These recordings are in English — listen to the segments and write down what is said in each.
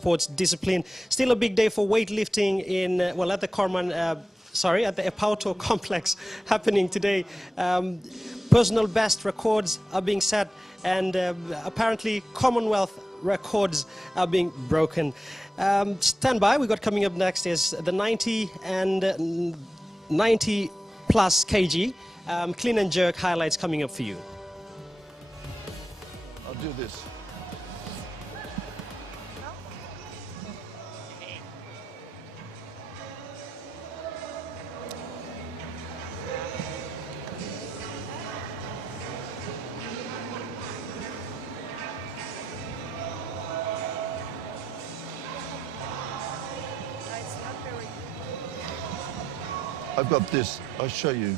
sports discipline. Still a big day for weightlifting in, at the at the Epauto complex happening today. Personal best records are being set, and apparently Commonwealth records are being broken. Stand by, we got coming up next is the 90 and 90 plus kg clean and jerk highlights coming up for you. I'll do this. I've got this. I'll show you.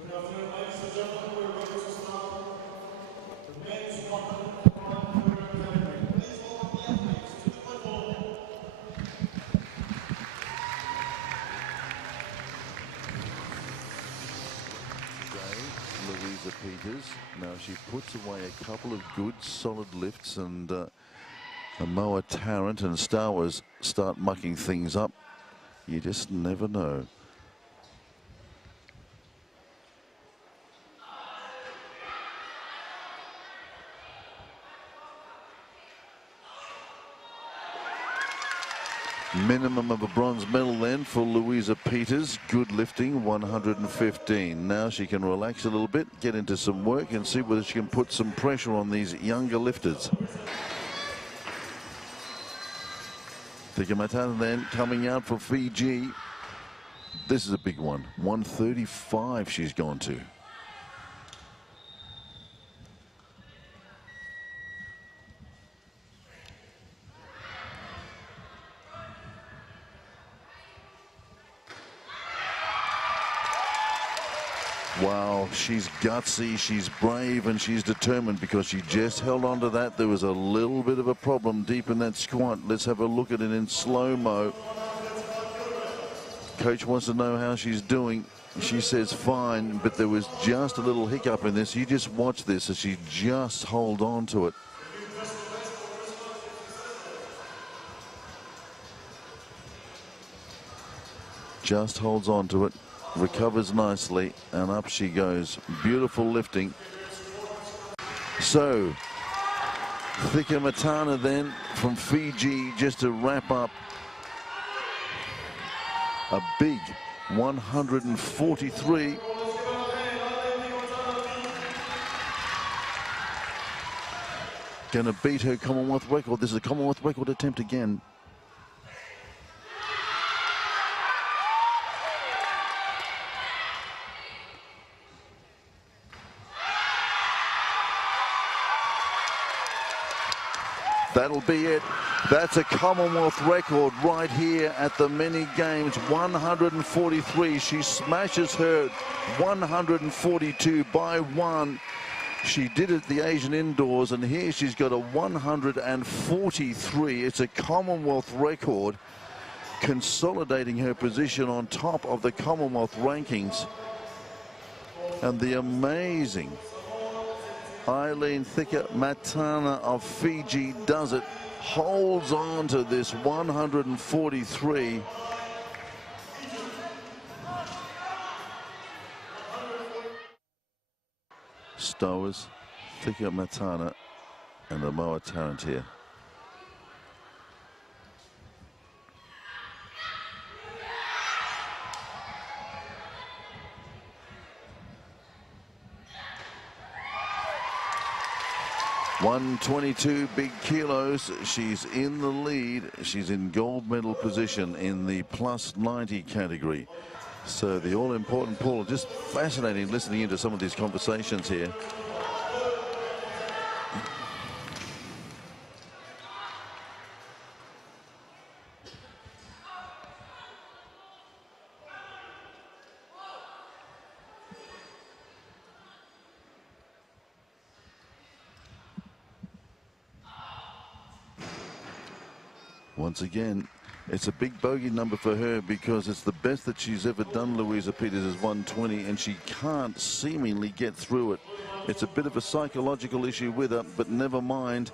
Good afternoon, ladies and gentlemen. We're ready to start the men's 100 category. Please welcome the athletes to the platform. Louisa Peters. Now she puts away a couple of good solid lifts, and Moa Tarrant and Star Wars start mucking things up. You just never know. Minimum of a bronze medal then for Louisa Peters. Good lifting, 115. Now she can relax a little bit, get into some work, and see whether she can put some pressure on these younger lifters. Thikamatana then coming out for Fiji. This is a big one. 135 she's gone to. Wow, she's gutsy, she's brave, and she's determined, because she just held on to that. There was a little bit of a problem deep in that squat. Let's have a look at it in slow-mo. Coach wants to know how she's doing. She says fine, but there was just a little hiccup in this. You just watch this as she just hold on to it. Just holds on to it. Recovers nicely, and up she goes. Beautiful lifting. So Thikamatana then from Fiji, just to wrap up, a big 143. Gonna beat her Commonwealth record. This is a Commonwealth record attempt again. That'll be it. That's a Commonwealth record right here at the mini games. 143. She smashes her 142 by 1. She did it at the Asian indoors, and here she's got a 143. It's a Commonwealth record, consolidating her position on top of the Commonwealth rankings. And the amazing Eileen Thikamatana of Fiji does it, holds on to this 143. Stowers, Thikamatana, and Moa Tarrant here. .122 big kilos. She's in the lead. She's in gold medal position in the plus 90 category. So the all-important pool. Just fascinating listening into some of these conversations here. Once again, It's a big bogey number for her because it's the best that she's ever done. Louisa Peters is 120, and she can't seemingly get through it. It's a bit of a psychological issue with her, but never mind.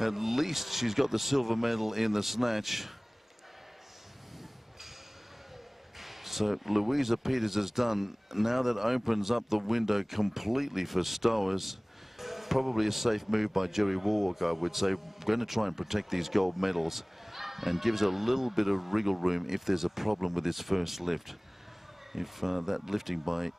At least she's got the silver medal in the snatch. So Louisa Peters is done. Now that opens up the window completely for Stowers. Probably a safe move by Jerry Warwick, I would say. Going to try and protect these gold medals and gives a little bit of wriggle room if there's a problem with this first lift. If that lifting by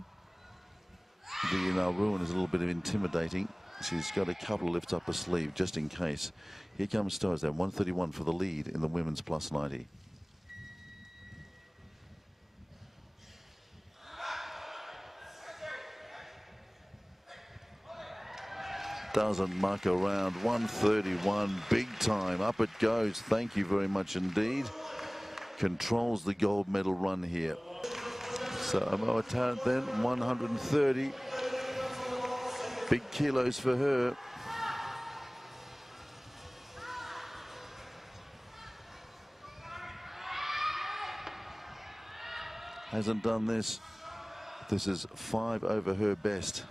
the Nauruan is a little bit of intimidating, she's got a couple of lifts up her sleeve just in case. Here comes Stowers there, 131 for the lead in the women's plus 90. Doesn't muck around. 131, big time. Up it goes. Thank you very much indeed. Controls the gold medal run here. So Amoa Tarrant then 130. Big kilos for her. Hasn't done this. This is 5 over her best.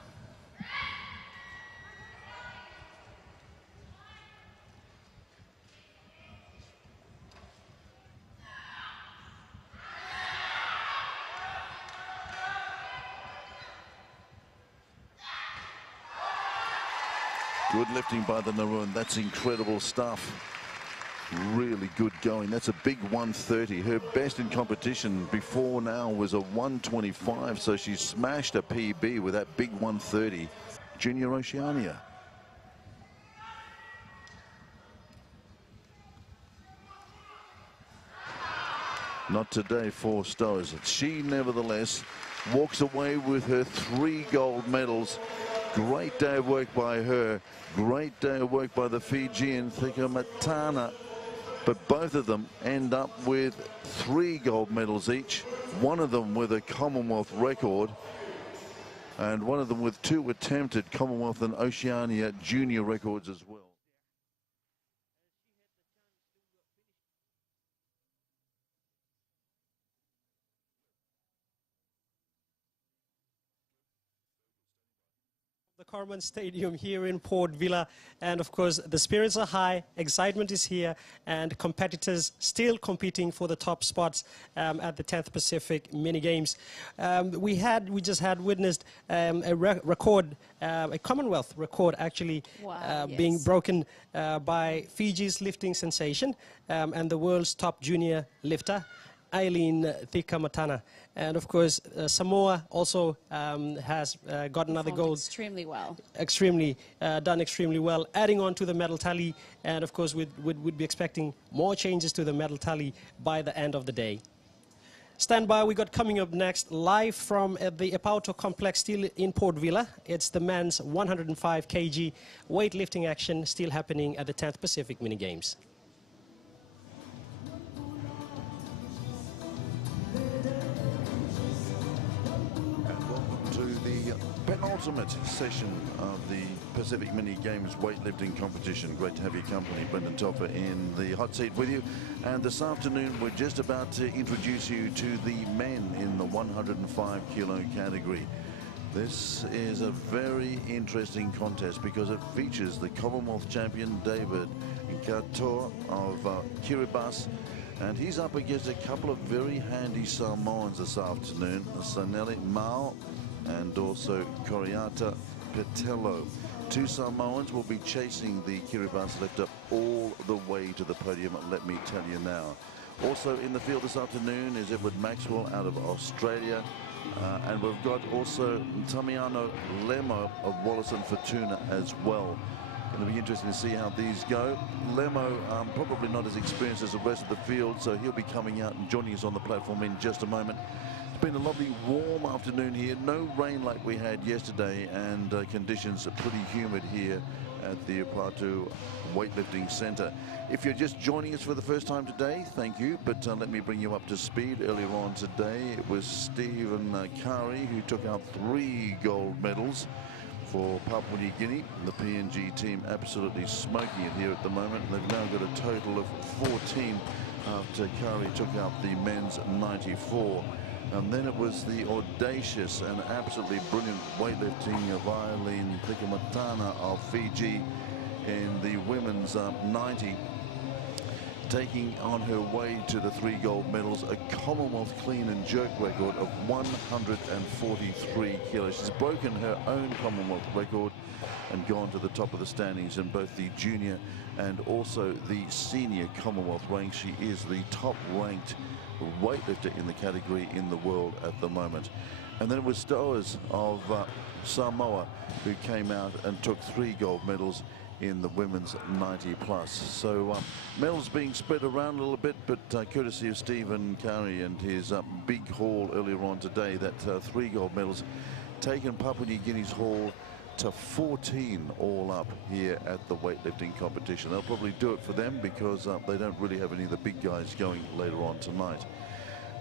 Good lifting by the Nauruan. That's incredible stuff. Really good going. That's a big 130. Her best in competition before now was a 125. So she smashed a PB with that big 130. Junior Oceania. Not today for Stowers. She nevertheless walks away with her 3 gold medals. Great day of work by her. Great day of work by the Fijian Thika Matana. But both of them end up with 3 gold medals each. One of them with a Commonwealth record, and one of them with 2 attempted Commonwealth and Oceania junior records as well. The Carman Stadium here in Port Vila, and of course the spirits are high, excitement is here, and competitors still competing for the top spots at the 10th Pacific Mini Games. We just had witnessed a record, a Commonwealth record actually. Wow, being yes. broken by Fiji's lifting sensation and the world's top junior lifter, Eileen Thikamatana. And of course, Samoa also has got another gold. Extremely well. Done extremely well, adding on to the medal tally. And of course, we'd be expecting more changes to the medal tally by the end of the day. Stand by, we got coming up next, live from the Epauto complex, still in Port Vila. It's the men's 105 kg weightlifting action still happening at the 10th Pacific Mini Games. Penultimate session of the Pacific Mini Games weightlifting competition. Great to have your company. Brendan Toffer in the hot seat with you. And this afternoon we're just about to introduce you to the men in the 105 kilo category. This is a very interesting contest because it features the Commonwealth champion David Kator of Kiribati, and he's up against a couple of very handy Samoans this afternoon, Saneli Mao and also Coriata Petello. 2 Samoans will be chasing the Kiribati lifter all the way to the podium, let me tell you now. Also in the field this afternoon is Edward Maxwell out of Australia. And we've got also Tamiano Lemo of Wallace and Fortuna as well. Going to be interesting to see how these go. Lemo probably not as experienced as the rest of the field, so he'll be coming out and joining us on the platform in just a moment. It's been a lovely warm afternoon here, no rain like we had yesterday, and conditions are pretty humid here at the Epauto Weightlifting Centre. If you're just joining us for the first time today, thank you, but let me bring you up to speed. Earlier on today, it was Stephen Kari who took out 3 gold medals for Papua New Guinea. The PNG team absolutely smoking it here at the moment. They've now got a total of 14 after Kari took up the men's 94. And then it was the audacious and absolutely brilliant weightlifting of Eileen Plikamatana of Fiji in the women's 90, taking on her way to the 3 gold medals a Commonwealth clean and jerk record of 143 kilos. She's broken her own Commonwealth record and gone to the top of the standings in both the junior and also the senior Commonwealth ranks. She is the top ranked weightlifter in the category in the world at the moment. And then it was Stowers of Samoa who came out and took 3 gold medals in the women's 90 plus. So medals being spread around a little bit, but courtesy of Stephen Kari and his big haul earlier on today, that 3 gold medals taken Papua New Guinea's haul to 14 all up here at the weightlifting competition. They'll probably do it for them because they don't really have any of the big guys going later on tonight.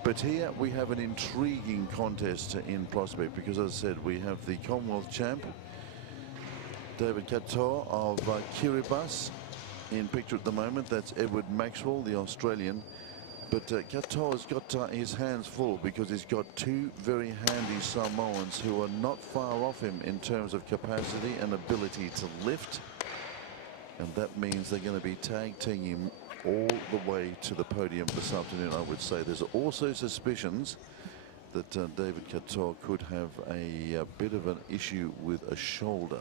But here we have an intriguing contest in prospect because, as I said, we have the Commonwealth champ David Katoa of Kiribati in picture at the moment. That's Edward Maxwell, the Australian. But Katoa's got his hands full because he's got 2 very handy Samoans who are not far off him in terms of capacity and ability to lift. And that means they're going to be tag teaming him all the way to the podium this afternoon, I would say. There's also suspicions that David Katoa could have a bit of an issue with a shoulder.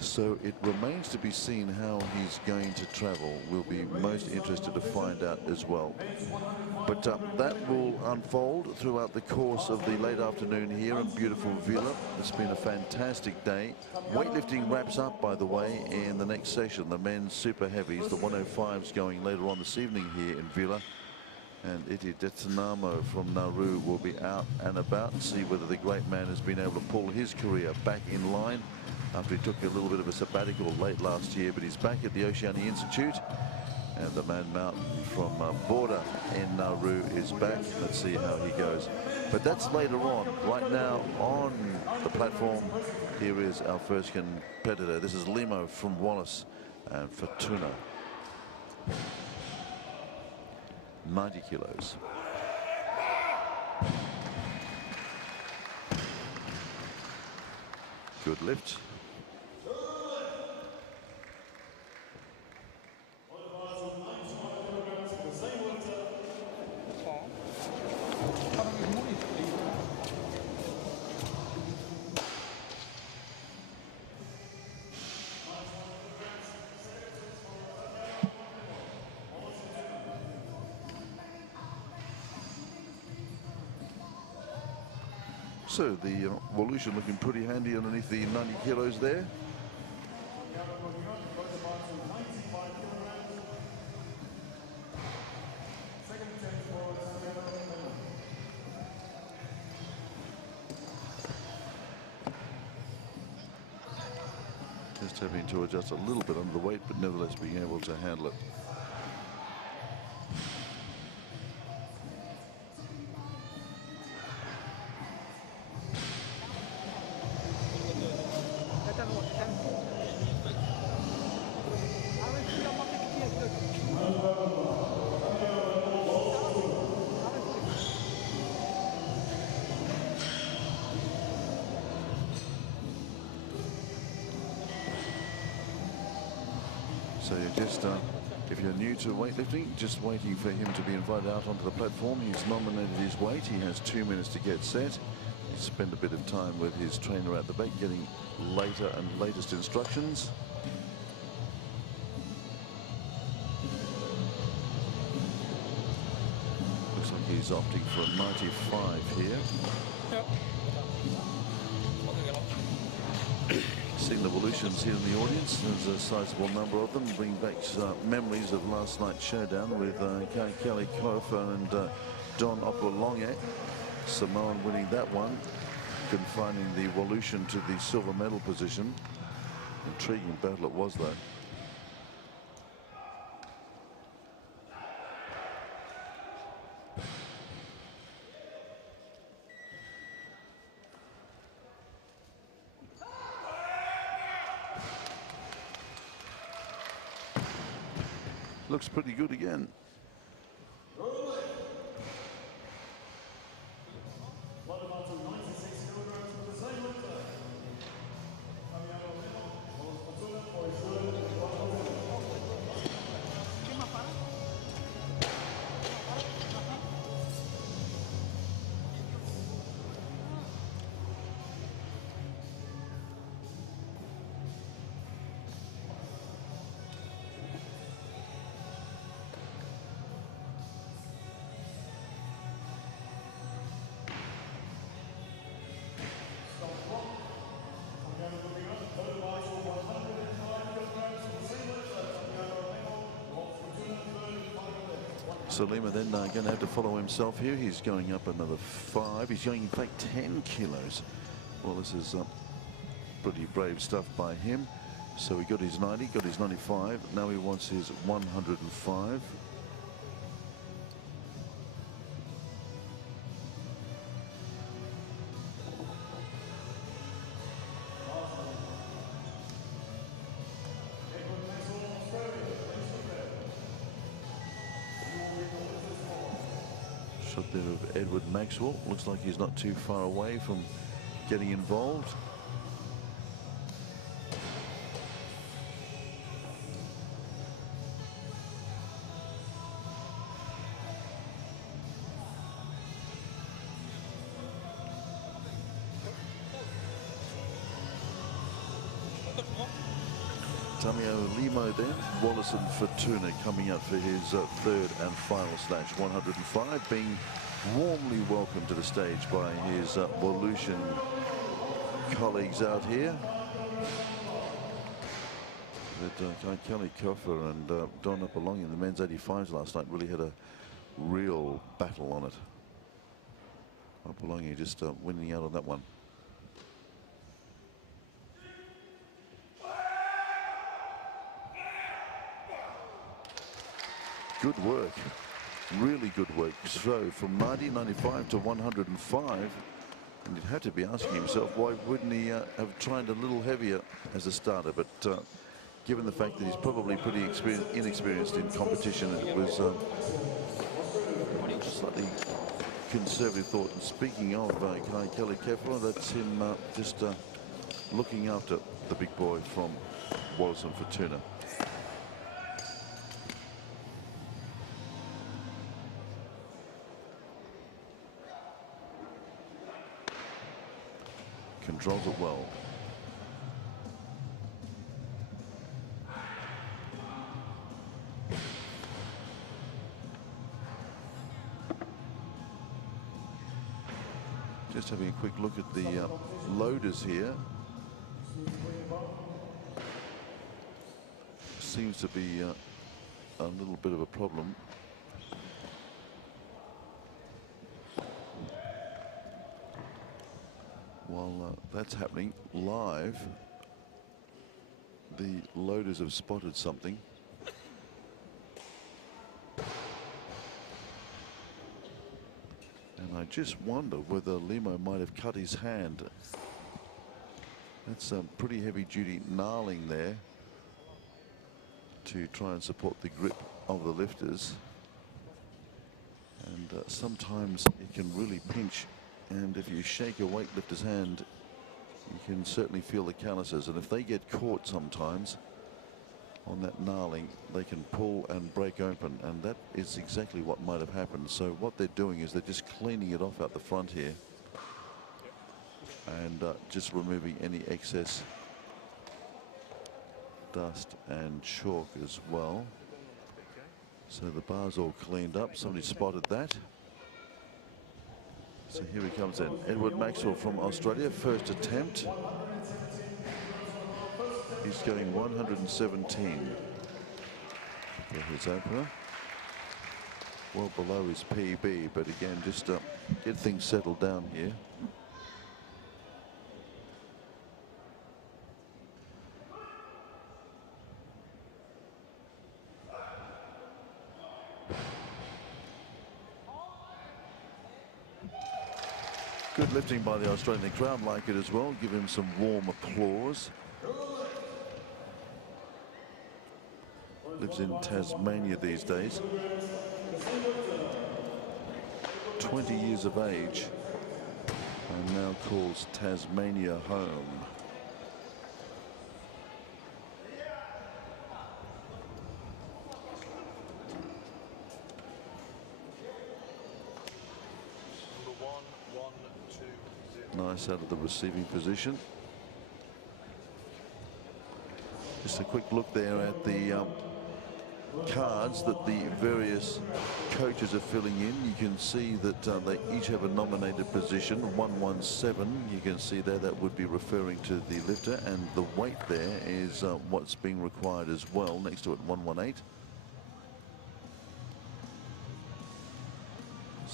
So it remains to be seen how he's going to travel. We'll be most interested to find out as well. But that will unfold throughout the course of the late afternoon here in beautiful Villa. It's been a fantastic day. Weightlifting wraps up, by the way, in the next session. The men's super heavies, the 105s, going later on this evening here in Villa. And Iti Detanamo from Nauru will be out and about and see whether the great man has been able to pull his career back in line after he took a little bit of a sabbatical late last year. But he's back at the Oceania Institute, and the Man Mountain from Border in Nauru is back. Let's see how he goes. But that's later on. Right now on the platform, here is our first competitor. This is Limo from Wallace and Fortuna. 90 kilos. Good lift. So the Volution looking pretty handy underneath the 90 kilos there. Just having to adjust a little bit under the weight, but nevertheless being able to handle it. So you're just, if you're new to weightlifting, just waiting for him to be invited out onto the platform. He's nominated his weight. He has 2 minutes to get set. He spent a bit of time with his trainer at the back, getting later and latest instructions. Looks like he's opting for a 95 here. Yep. Seeing the Volutions here in the audience. There's a sizable number of them. Bring back memories of last night's showdown with Kelly Kofa and Don Opolonge. Samoan winning that one, confining the Volution to the silver medal position. Intriguing battle it was, though. Looks pretty good again. Salima then going to have to follow himself here. He's going up another 5. He's going, in fact, 10 kilos. Well, this is pretty brave stuff by him. So he got his 90, got his 95. Now he wants his 105. Shot there of Edward Maxwell. Looks like he's not too far away from getting involved. Tamio Limo then, Wallace and Fortuna coming up for his third and final snatch. 105, being warmly welcomed to the stage by his Volution colleagues out here. But Kelly Koffer and Don Apolongi in the men's 85s last night really had a real battle on it. Apolongi just winning out on that one. Good work, really good work. So from 90, 95 to 105, and you'd have to be asking himself why wouldn't he have tried a little heavier as a starter, but given the fact that he's probably pretty inexperienced in competition, it was slightly conservative thought. And speaking of Kelly Keffer, that's him just looking after the big boy from Wallace and Fortuna. Controls it well. Just having a quick look at the loaders here. Seems to be a little bit of a problem. While that's happening live, the loaders have spotted something. And I just wonder whether Limo might have cut his hand. That's some pretty heavy duty gnarling there to try and support the grip of the lifters. And sometimes it can really pinch. And if you shake a weightlifter's hand, you can certainly feel the calluses. And if they get caught sometimes on that gnarling, they can pull and break open. And that is exactly what might have happened. So what they're doing is they're just cleaning it off out the front here. And just removing any excess dust and chalk as well. So the bar's all cleaned up. Somebody spotted that. So here he comes in. Edward Maxwell from Australia, first attempt. He's going 117 for his opener. Well below his PB, but again, just get things settled down here. Good lifting by the Australian. The crowd like it as well. Give him some warm applause. Lives in Tasmania these days. 20 years of age and now calls Tasmania home. Nice out of the receiving position. Just a quick look there at the cards that the various coaches are filling in. You can see that they each have a nominated position. 117, you can see there that would be referring to the lifter, and the weight there is what's being required as well next to it. 118.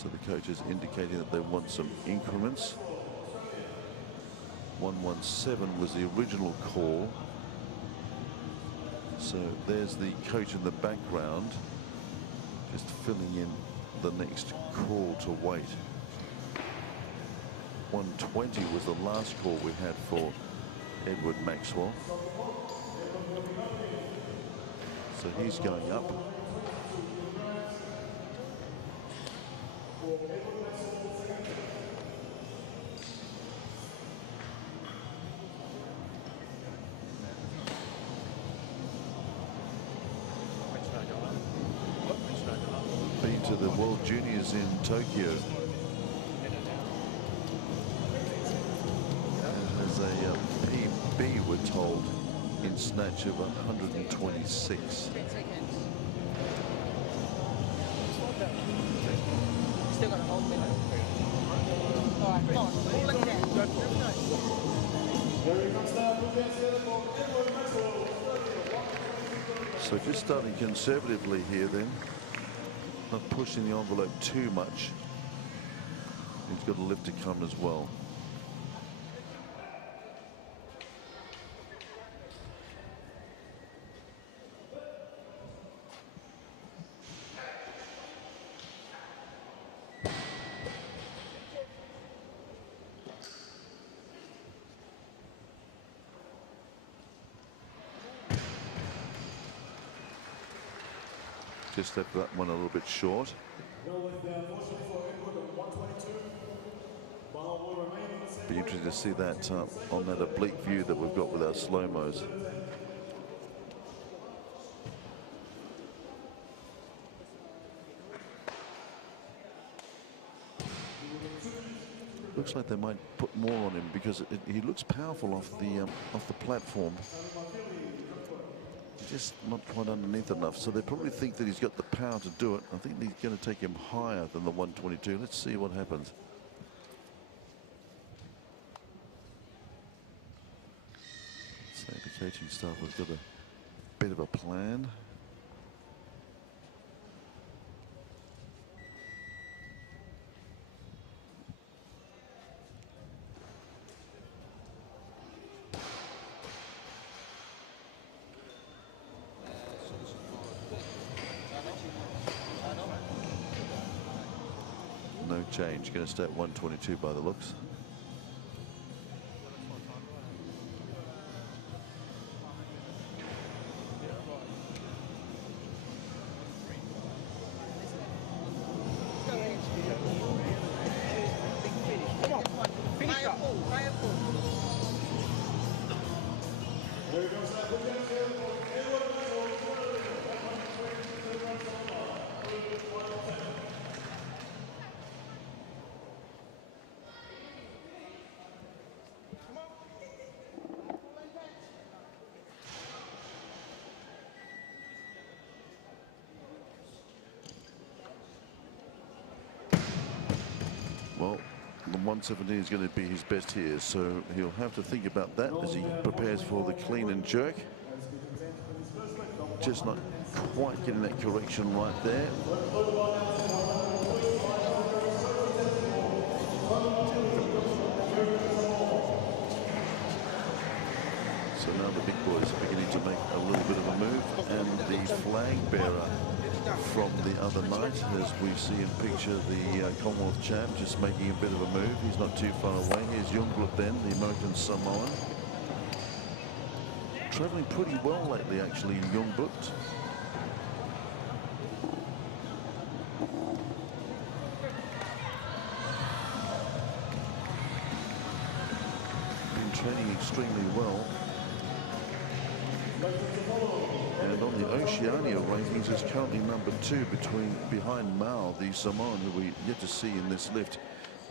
So the coach is indicating that they want some increments. 117 was the original call. So there's the coach in the background, just filling in the next call to wait. 120 was the last call we had for Edward Maxwell. So he's going up. Been to the World Juniors in Tokyo. Has a PB, we're told, in snatch of 126. Still got a whole minute. All right, come on. All like that. Go for it. So just starting conservatively here then. Not pushing the envelope too much. He's got a lift to come as well. Just left that one a little bit short. Be interesting to see that on that oblique view that we've got with our slow-mos. Looks like they might put more on him because he looks powerful off the platform. Just not quite underneath enough, so they probably think that he's got the power to do it. I think he's going to take him higher than the 122. Let's see what happens. So the coaching staff have got a bit of a plan. No change. Going to stay at 122 by the looks. Come on, finish up. There goes that Well, the 117 is going to be his best here, so he'll have to think about that as he prepares for the clean and jerk. Just not quite getting that correction right there. So now the big boys are beginning to make a little bit of a move, and the flag bearer from the other night, as we see in picture, the Commonwealth champ just making a bit of a move. He's not too far away. Here's Youngblood then, the American Samoan. Traveling pretty well lately, actually, Youngblood. Been training extremely well. And on the Oceania rankings is currently #2 behind Mao, the Samoan, who we yet to see in this lift.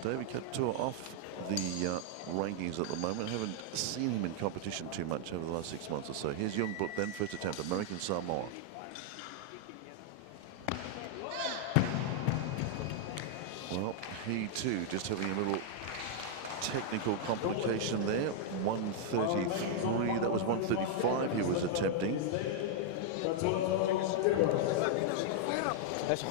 David Couture off the rankings at the moment. Haven't seen him in competition too much over the last 6 months or so. Here's Youngblood then, first attempt, American Samoa. Well, he too just having a little technical complication there. 133, that was 135 he was attempting. Let's go.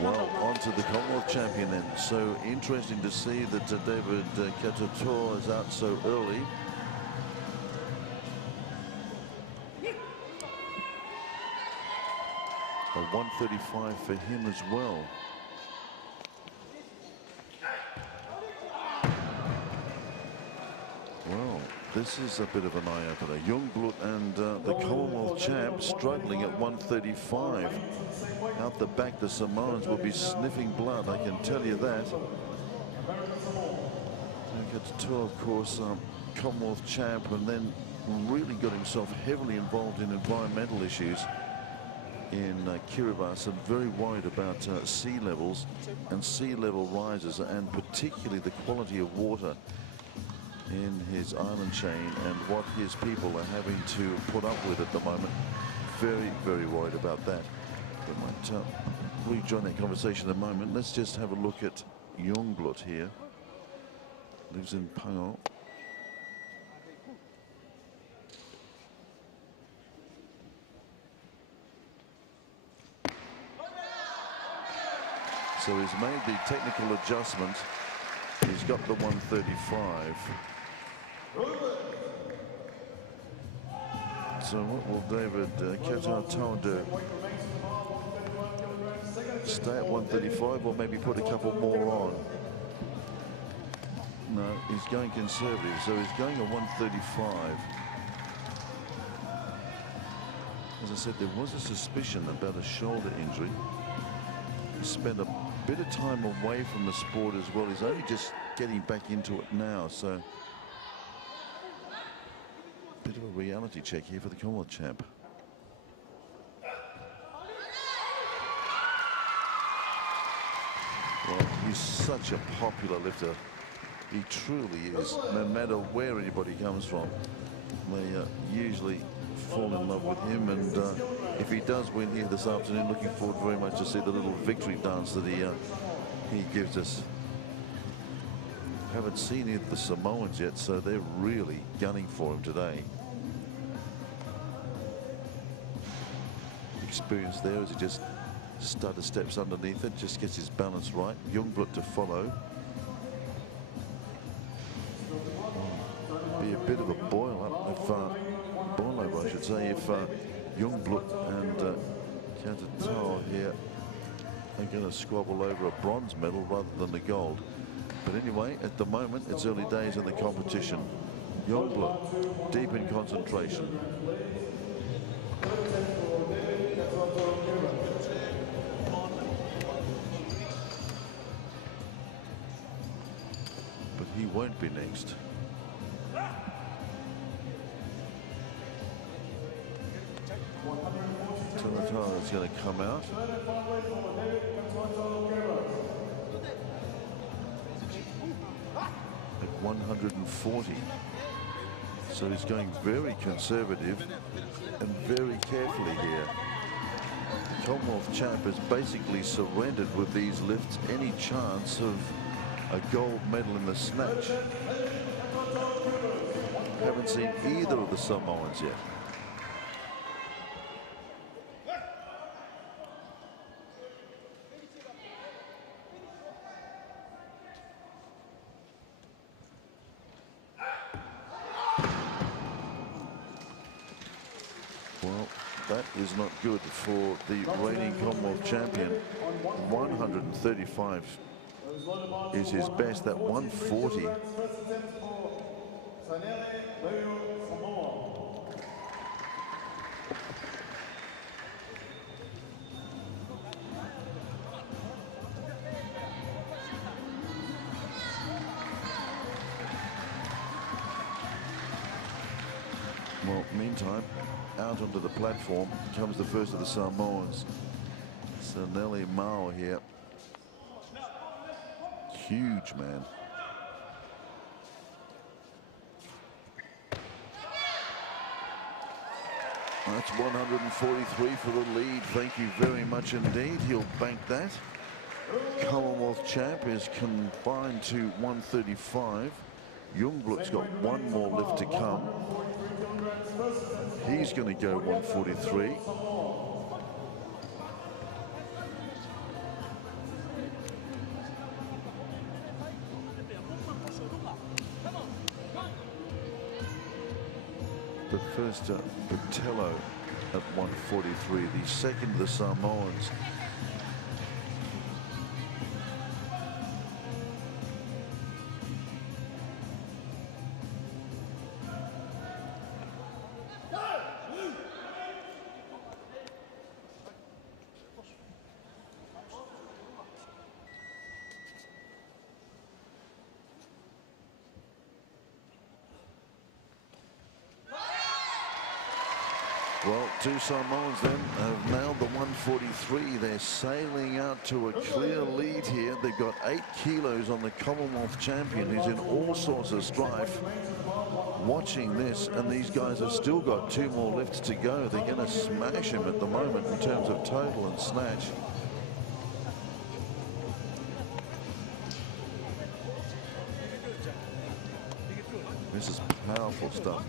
Well, on to the Commonwealth champion then. So interesting to see that David Katotor is out so early. A 135 for him as well. Well, this is a bit of an eye-opener. Youngblood and the Commonwealth champ struggling at 135. Out the back, the Samoans will be sniffing blood, I can tell you that. Katotor, of course, Commonwealth champ, and then really got himself heavily involved in environmental issues in Kiribati, and very worried about sea levels and sea level rises, and particularly the quality of water in his island chain and what his people are having to put up with at the moment. Very, very worried about that. We might rejoin that conversation in a moment. Let's just have a look at Youngblood here. Lives in Pango. So he's made the technical adjustment. He's got the 135. So what will David Katotor do? Stay at 135 or maybe put a couple more on? No, he's going conservative, so he's going at 135. As I said, there was a suspicion about a shoulder injury. He spent a bit of time away from the sport as well. He's only just getting back into it now, so bit of a reality check here for the Commonwealth champ. Well, he's such a popular lifter. He truly is. No matter where anybody comes from, they usually fall in love with him, and if he does win here this afternoon, looking forward very much to see the little victory dance that he gives us. Haven't seen any of the Samoans yet, so they're really gunning for him today. Experience there as he just stutter steps underneath it, just gets his balance right. Youngblood to follow. Be a bit of a boil up if boil over, I should say, if Youngblood and Katotor here are going to squabble over a bronze medal rather than the gold. But anyway, at the moment, it's early days in the competition. Youngblood deep in concentration. But he won't be next. Katotor is going to come out. At 140. So he's going very conservative and very carefully here. The Commonwealth champ has basically surrendered with these lifts any chance of a gold medal in the snatch. Haven't seen either of the Samoans yet. Well, that is not good for the reigning Commonwealth champion. 135 is his best. That 140. Well, meantime, out onto the platform comes the first of the Samoans. Sanele Mao here. Huge man. That's 143 for the lead. Thank you very much indeed. He'll bank that. Commonwealth champ is confined to 135. Youngblood's got one more lift to come. He's going to go 143. The first Patello at 143, the second of the Samoans. Well, two Samoans then have nailed the 143. They're sailing out to a clear lead here. They've got 8 kilos on the Commonwealth champion, who's in all sorts of strife. Watching this, and these guys have still got 2 more lifts to go. They're going to smash him at the moment in terms of total and snatch. This is powerful stuff.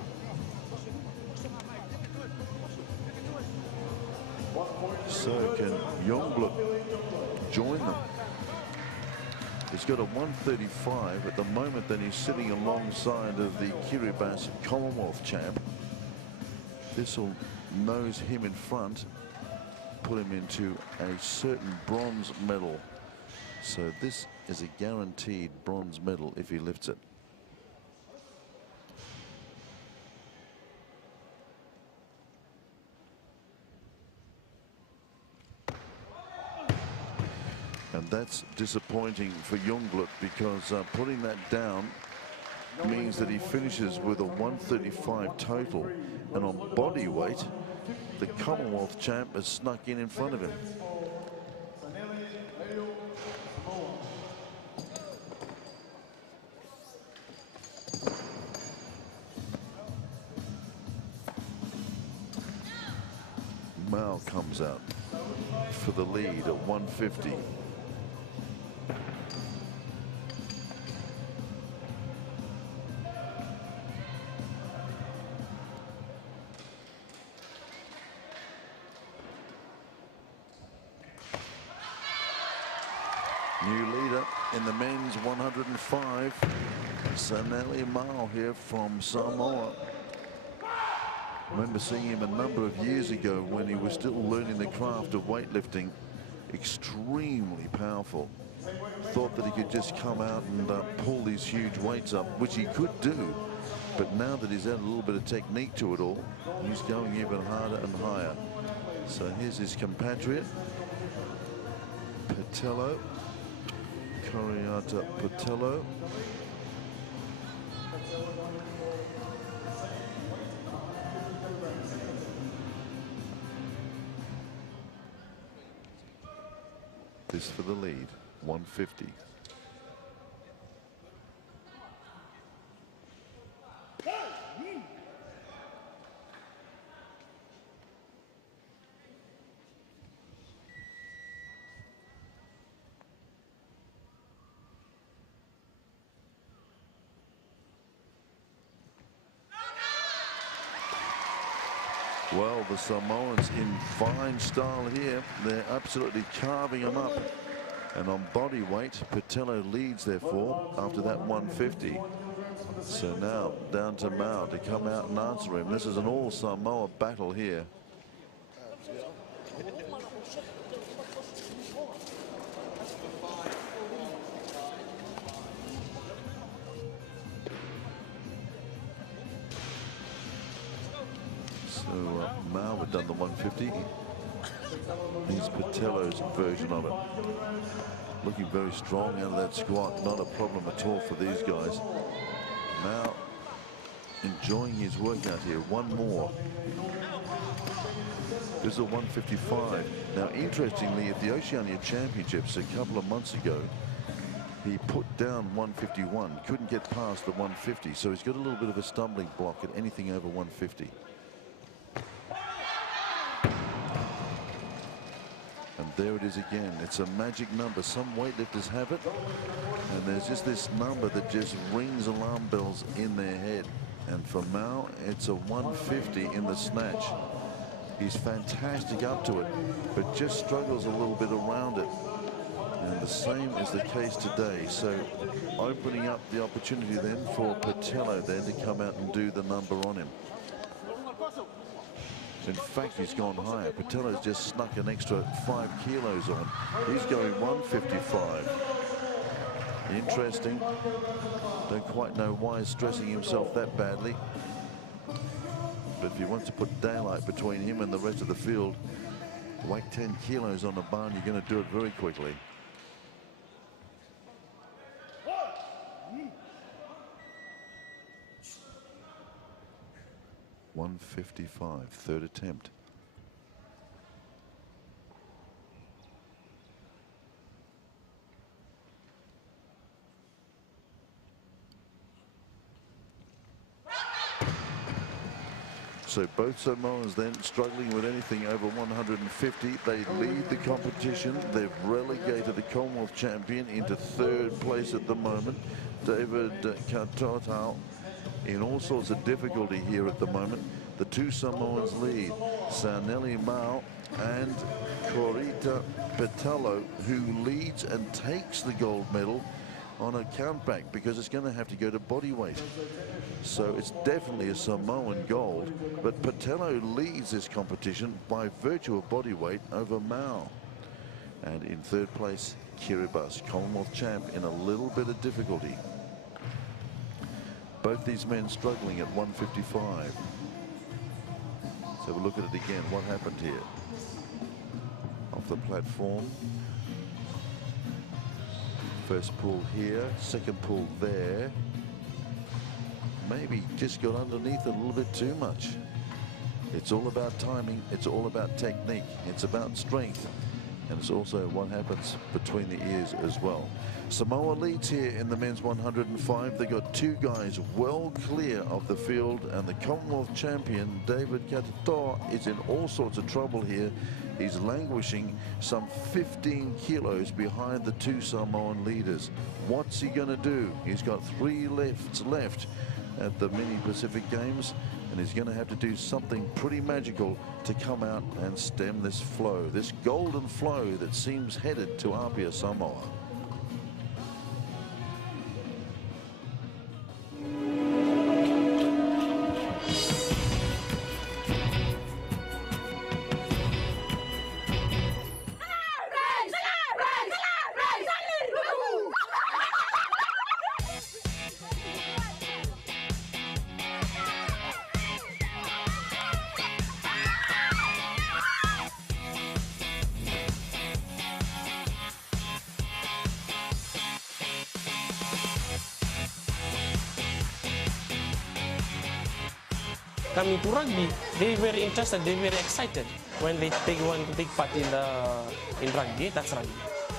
So can Youngblood join them? He's got a 135 at the moment. Then he's sitting alongside of the Kiribati Commonwealth champ. This will nose him in front, put him into a certain bronze medal. So this is a guaranteed bronze medal if he lifts it. And that's disappointing for Youngblood, because putting that down means that he finishes with a 135 total, and on body weight the Commonwealth champ has snuck in front of him. Mao comes out for the lead at 150. New leader in the men's 105, Saneli Mao here from Samoa. I remember seeing him a number of years ago when he was still learning the craft of weightlifting. Extremely powerful. Thought that he could just come out and pull these huge weights up, which he could do. But now that he's added a little bit of technique to it all, he's going even harder and higher. So here's his compatriot, Patello. Coriata Patello. This for the lead, 150. Well, the Samoans in fine style here. They're absolutely carving them up. And on body weight, Patello leads therefore after that 150. So now down to Mao to come out and answer him. This is an all Samoa battle here. So Mao had done the 150. Here's Patello's version of it. Looking very strong out of that squat. Not a problem at all for these guys. Mao enjoying his workout here. One more. This is a 155. Now, interestingly, at the Oceania Championships a couple of months ago, he put down 151. Couldn't get past the 150. So he's got a little bit of a stumbling block at anything over 150. And there it is again. It's a magic number. Some weightlifters have it, and there's just this number that just rings alarm bells in their head. And for Mao, it's a 150 in the snatch. He's fantastic up to it, but just struggles a little bit around it. And the same is the case today. So opening up the opportunity then for Patello then to come out and do the number on him. In fact, he's gone higher. Patello's just snuck an extra 5 kilos on. He's going 155. Interesting. Don't quite know why he's stressing himself that badly. But if he wants to put daylight between him and the rest of the field, whack 10 kilos on the barn, you're going to do it very quickly. .155, third attempt. So both Samoans then struggling with anything over 150. They lead the competition. They've relegated the Commonwealth champion into third place at the moment. David Katoto in all sorts of difficulty here at the moment. The two Samoans lead, Saneli Mao and Corita Patello, who leads and takes the gold medal on a countback because it's going to have to go to body weight. So it's definitely a Samoan gold, but Patello leads this competition by virtue of body weight over Mao. And in third place, Kiribati, Commonwealth champ, in a little bit of difficulty. Both these men struggling at 155. Let's have a look at it again. What happened here? Off the platform. First pull here, second pull there. Maybe just got underneath a little bit too much. It's all about timing. It's all about technique. It's about strength. And it's also what happens between the ears as well. Samoa leads here in the men's 105. They got two guys well clear of the field, and the Commonwealth champion, David Katoto, is in all sorts of trouble here. He's languishing some 15 kilos behind the two Samoan leaders. What's he going to do? He's got 3 lifts left at the Mini Pacific Games, and he's going to have to do something pretty magical to come out and stem this flow, this golden flow that seems headed to Apia Samoa. Coming to rugby, they're very interested, they're very excited when they want to take part in rugby. That's rugby.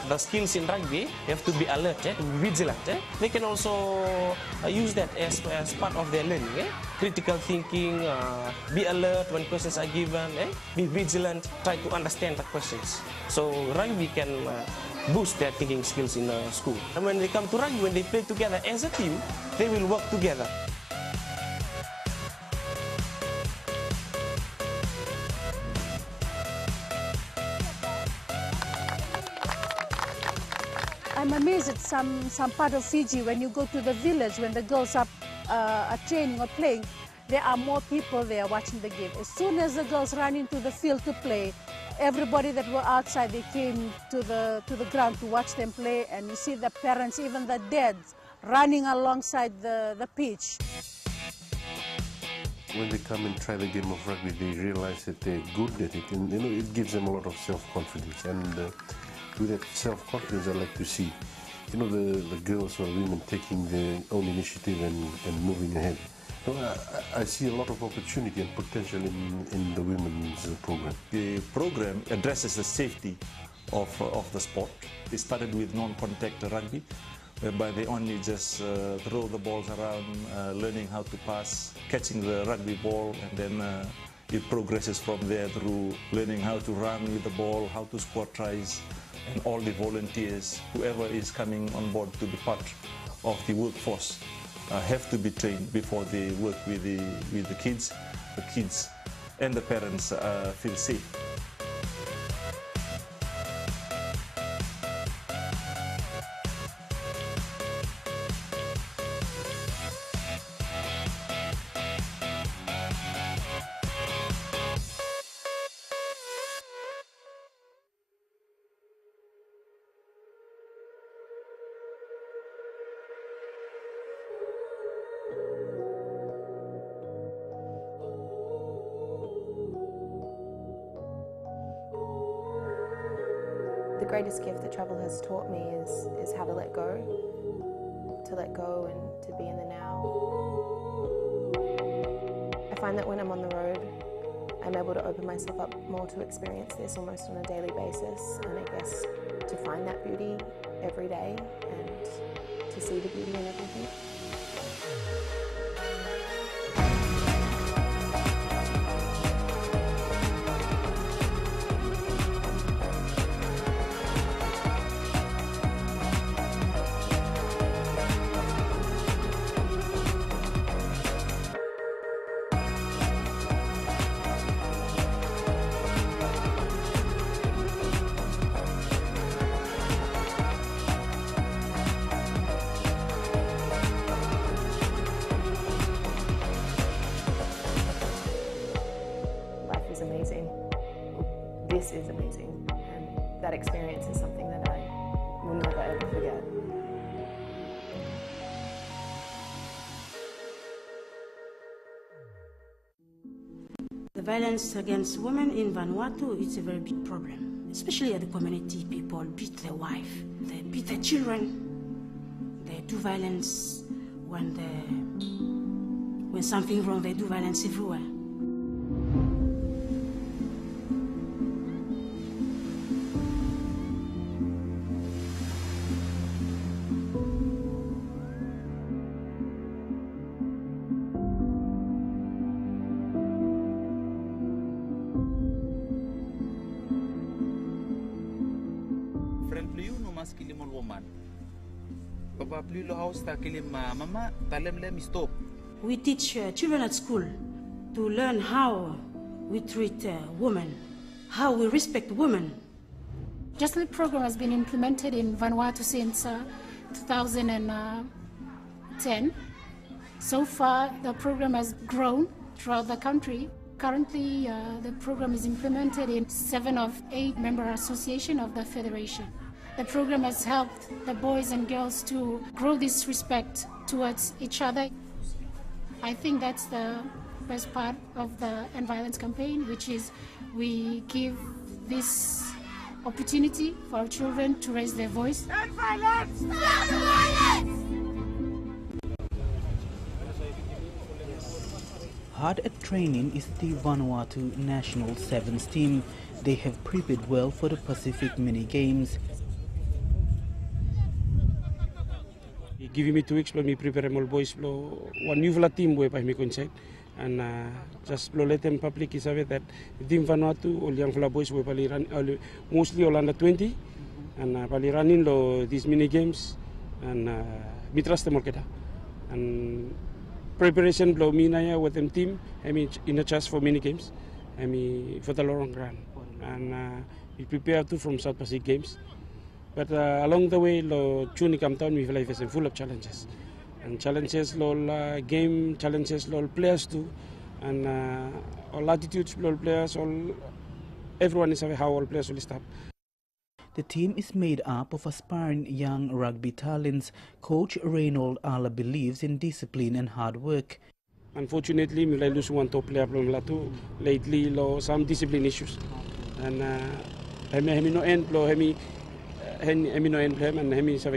The skills in rugby, they have to be alert, to be vigilant. They can also use that as part of their learning. Critical thinking, be alert when questions are given, be vigilant, try to understand the questions. So rugby can boost their thinking skills in school. And when they come to rugby, when they play together as a team, they will work together. I'm amazed at some part of Fiji when you go to the village, when the girls are training or playing, there are more people there watching the game. As soon as the girls run into the field to play, everybody that were outside, they came to the ground to watch them play, and you see the parents, even the dads, running alongside the pitch. When they come and try the game of rugby, they realize that they're good at it, and it gives them a lot of self-confidence. And with that self-confidence, I like to see, the girls or women taking their own initiative and moving ahead. I see a lot of opportunity and potential in the women's program. The program addresses the safety of the sport. It started with non-contact rugby, whereby they only just throw the balls around, learning how to pass, catching the rugby ball, and then it progresses from there through learning how to run with the ball, how to score tries, and all the volunteers, whoever is coming on board to be part of the workforce have to be trained before they work with the kids and the parents feel safe. The greatest gift that travel has taught me is how to let go and to be in the now. I find that when I'm on the road, I'm able to open myself up more to experience this almost on a daily basis, and I guess to find that beauty every day and to see the beauty in everything. This is amazing, and that experience is something that I will never ever forget. The violence against women in Vanuatu is a very big problem, especially at the community. People beat their wife, they beat their children, they do violence when something wrong, they do violence everywhere. We teach children at school to learn how we treat women, how we respect women. Just the program has been implemented in Vanuatu since 2010. So far, the program has grown throughout the country. Currently, the program is implemented in 7 of 8 member associations of the Federation. The program has helped the boys and girls to grow this respect towards each other. I think that's the best part of the End Violence campaign, which is we give this opportunity for our children to raise their voice. End violence! Stop the violence! Hard at training is the Vanuatu National Sevens team. They have prepared well for the Pacific Mini Games. Give me 2 weeks, me prepare all boys, one new team we me consent, and just let them public is aware that team Vanuatu all young boys we run mostly all under 20, and running these mini games, and we trust them all and preparation blow me naya with them team. I mean in a chance for mini games, I mean for the long run, and we prepare too from South Pacific Games. But along the way, Chuni come town, we life is full of challenges, and challenges, game challenges, players too, and all attitudes, players, everyone is aware how all players will start. The team is made up of aspiring young rugby talents. Coach Reynold Ala believes in discipline and hard work. Unfortunately, we lose one top player lately, some discipline issues, and no end, no end and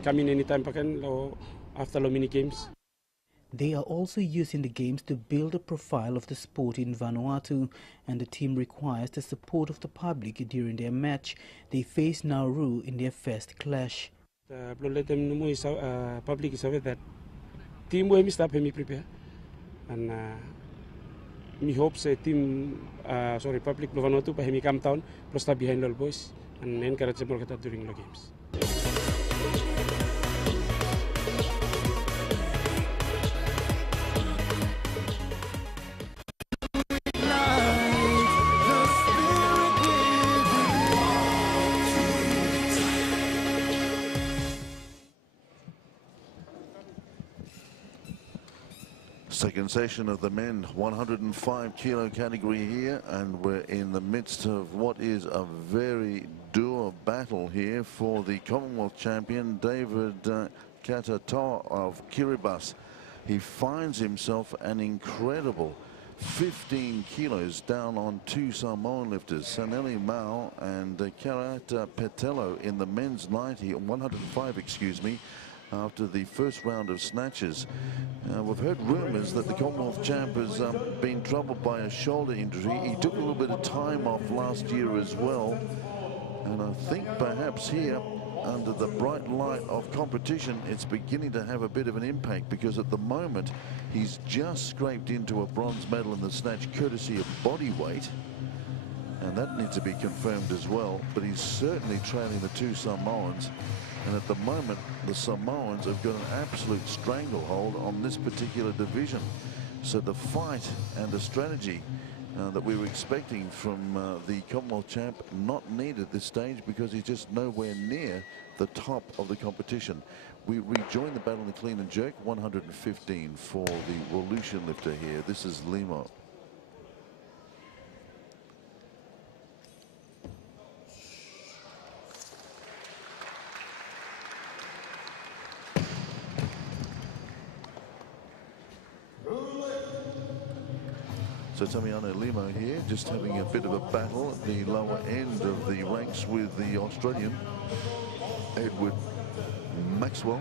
coming anytime after the mini games. They are also using the games to build a profile of the sport in Vanuatu, and the team requires the support of the public during their match. They face Nauru in their first clash. Let them know public is aware that team will stop me prepare, and me hopes team public Vanuatu by me come down plus stop behind all boys and encourage them during the games. Second session of the men 105 kilo category here, and we're in the midst of what is a very dour battle here for the Commonwealth champion David Katatoa of Kiribati. He finds himself an incredible 15 kilos down on two Samoan lifters, Saneli Mao and Karata Petello, in the men's 105, excuse me, after the first round of snatches. We've heard rumours that the Commonwealth champ has been troubled by a shoulder injury. He took a little bit of time off last year as well, and I think perhaps here, under the bright light of competition, it's beginning to have a bit of an impact, because at the moment he's just scraped into a bronze medal in the snatch courtesy of body weight, and that needs to be confirmed as well. But he's certainly trailing the two Samoans, and at the moment the Samoans have got an absolute stranglehold on this particular division. So the fight and the strategy that we were expecting from the Commonwealth champ, not needed at this stage, because he's just nowhere near the top of the competition. We rejoin the battle in the clean and jerk, 115 for the Volution lifter here. This is Limo. So Tamiano Limo here, just having a bit of a battle at the lower end of the ranks with the Australian Edward Maxwell.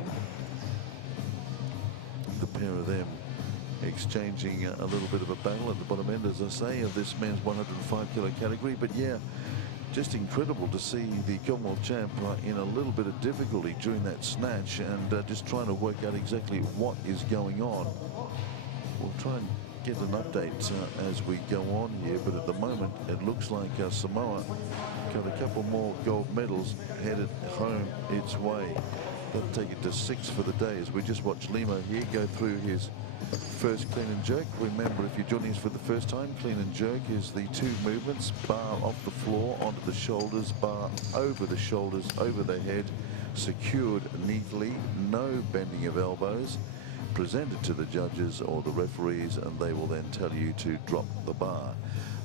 The pair of them exchanging a little bit of a battle at the bottom end, as I say, of this men's 105 kilo category. But yeah, just incredible to see the Commonwealth champ in a little bit of difficulty during that snatch, and just trying to work out exactly what is going on. We'll try and get an update as we go on here, but at the moment it looks like Samoa got a couple more gold medals headed home its way. That'll take it to 6 for the day, as we just watched Limo here go through his first clean and jerk. Remember, if you're joining us for the first time, clean and jerk is the two movements: bar off the floor onto the shoulders, bar over the shoulders, over the head, secured neatly, no bending of elbows, presented to the judges or the referees, and they will then tell you to drop the bar.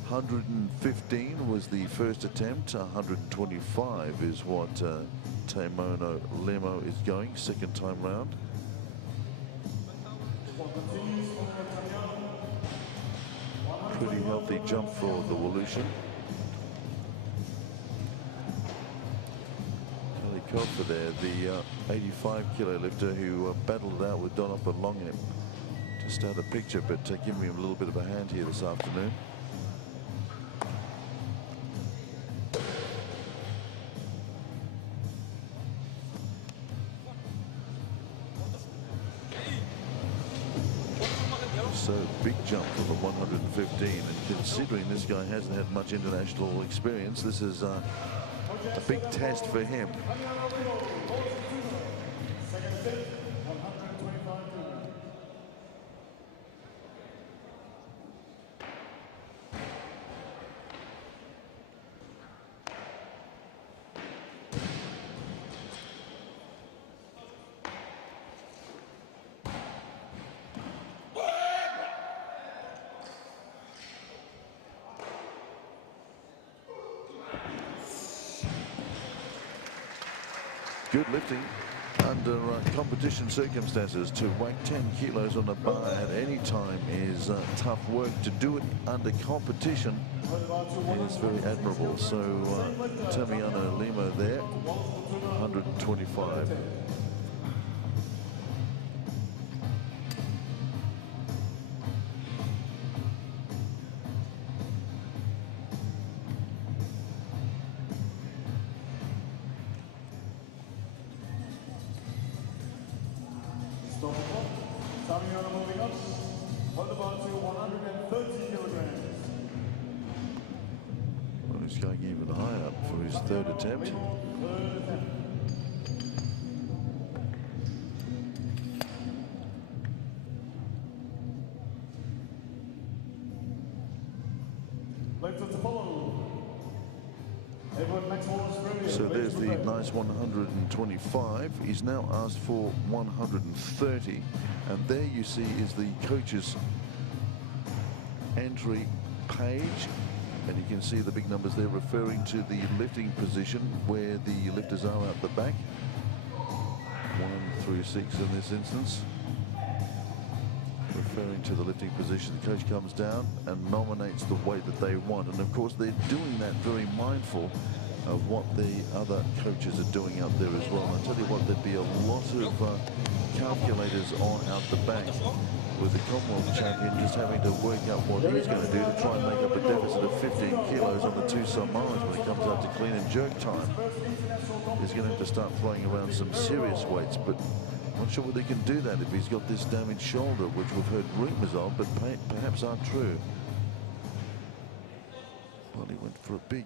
115 was the first attempt. 125 is what Taimono Lemo is going, second time round. Pretty healthy jump for the Volution. Coffer there, the 85 kilo lifter who battled it out with Donop and Longham. Just out of picture, but giving him a little bit of a hand here this afternoon. So big jump for the 115, and considering this guy hasn't had much international experience, this is a big test for him. Good lifting under competition circumstances. To whack 10 kilos on the bar at any time is tough work. To do it under competition is very admirable. So Tamiano Limo there, 125. Moving up, on the bar to 130 kilograms. Well, he's going even higher up for his third attempt. So there's the the nice 125. He's now asked for 130. And there you see is the coach's entry page. And you can see the big numbers there referring to the lifting position where the lifters are at the back. 1 through 6 in this instance. Referring to the lifting position, the coach comes down and nominates the weight that they want. And of course, they're doing that very mindful of what the other coaches are doing out there as well. And I tell you what, there'd be a lot of calculators on out the back with the Commonwealth champion just having to work out what he's going to do to try and make up a deficit of 15 kilos on the two Samoans when it comes out to clean and jerk time. He's going to have to start throwing around some serious weights, but I'm not sure whether he can do that if he's got this damaged shoulder, which we've heard rumours of, but perhaps aren't true. Well, he went for a big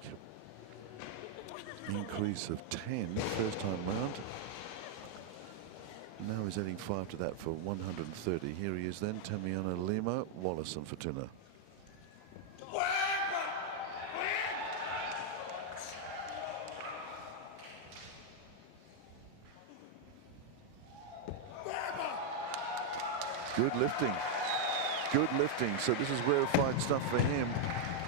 increase of 10 first time round. Now he's adding 5 to that for 130. Here he is then, Tamiano Lima, Wallace and Fortuna. Good lifting. Good lifting. So this is rarefied stuff for him.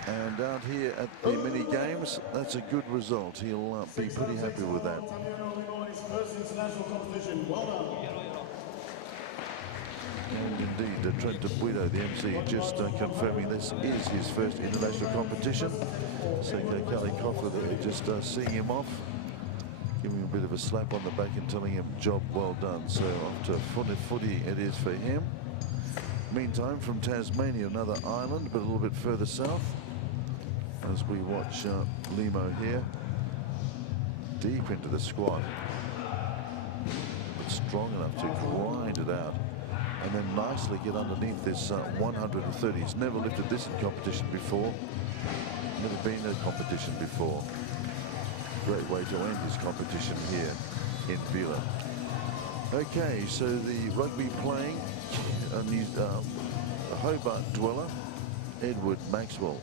And out here at the mini games, that's a good result. He'll be pretty happy with that. And indeed, Trent DeBuido, the MC, just confirming this is his first international competition. So Kelly Coffler there just seeing him off, giving him a bit of a slap on the back and telling him job well done. So off to footy it is for him. Meantime, from Tasmania, another island, but a little bit further south, as we watch Limo here, deep into the squat, but strong enough to grind it out, and then nicely get underneath this 130. He's never lifted this in competition before, never been in a competition before. Great way to end his competition here in Vila. Okay, so the rugby playing a Hobart dweller, Edward Maxwell.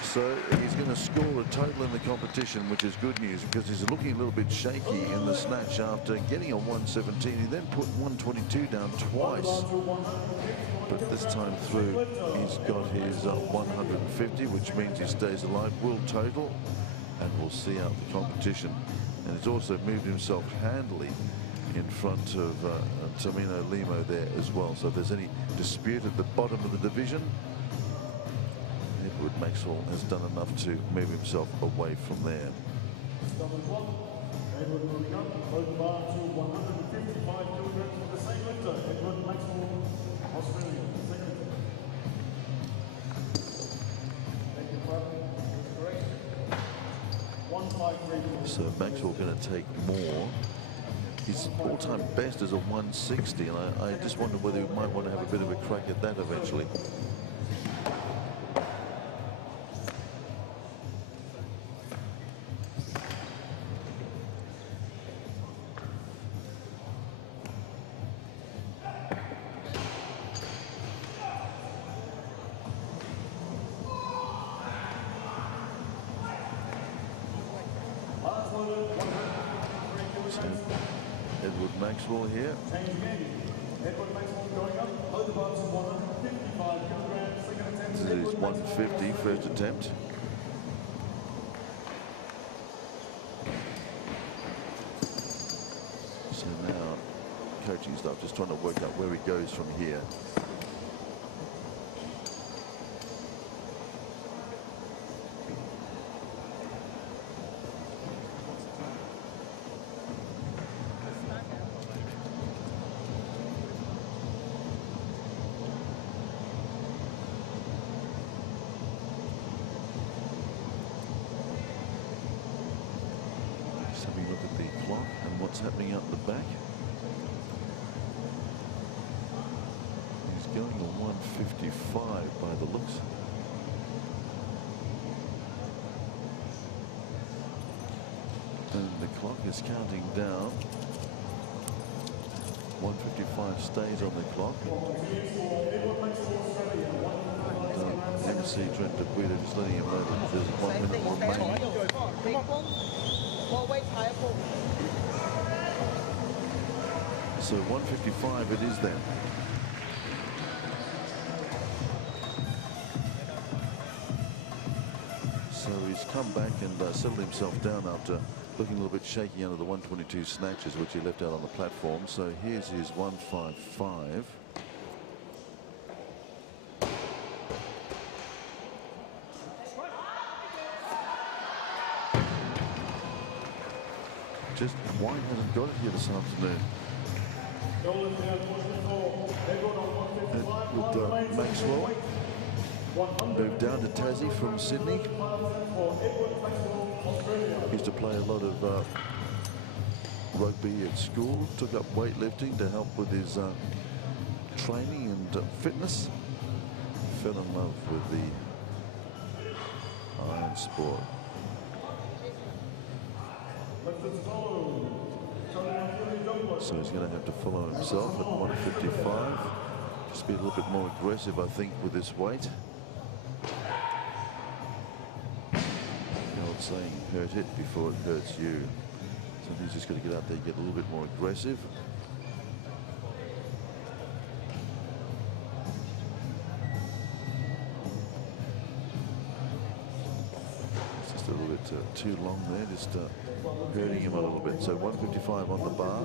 So he's going to score a total in the competition, which is good news because he's looking a little bit shaky in the snatch after getting a 117. He then put 122 down twice, but this time through he's got his 150, which means he stays alive, will total, and we'll see out the competition. And he's also moved himself handily in front of Tamino Limo there as well. So if there's any dispute at the bottom of the division, Edward Maxwell has done enough to move himself away from there. Edward moving up, Hobart to 155 kilograms for the same lifter. Edward Maxwell, Australia, second. Thank you, correct. 153. So Maxwell going to take more. His all-time best is a 160, and I just wonder whether he might want to have a bit of a crack at that eventually. Edward Maxwell here. Edward Maxwell going up, Hobart to 155 kilograms, second attempt. This is his 150 first attempt. So now coaching staff just trying to work out where he goes from here. Having a look at the clock and what's happening out the back. He's going on 155 by the looks. And the clock is counting down. 1:55 stays on the clock. And MC Trent DePuita just letting him know that there's 1 minute remaining. So 1:55 it is then. So he's come back and settled himself down after looking a little bit shaky under the 122 snatches which he left out on the platform. So here's his 1:55. Just White hasn't got it here this afternoon. With Maxwell moved down to Tassie from Sydney. Used to play a lot of rugby at school. Took up weightlifting to help with his training and fitness. Fell in love with the iron sport. So he's going to have to follow himself at 1:55. Just be a little bit more aggressive, I think, with this weight. The old saying, hurt it before it hurts you. So he's just got to get out there and get a little bit more aggressive. It's just a little bit too long there, just hurting him a little bit. So 1:55 on the bar.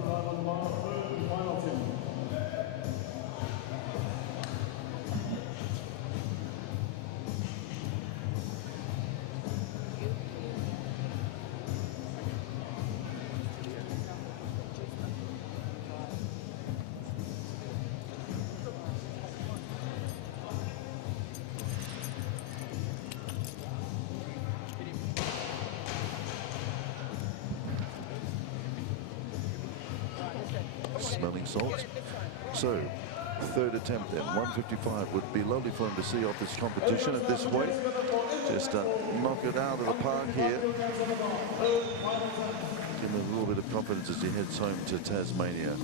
Smelling salts. So, third attempt then. 1:55 would be lovely for him to see off this competition at this weight. Just knock it out of the park here. Give him a little bit of confidence as he heads home to Tasmania.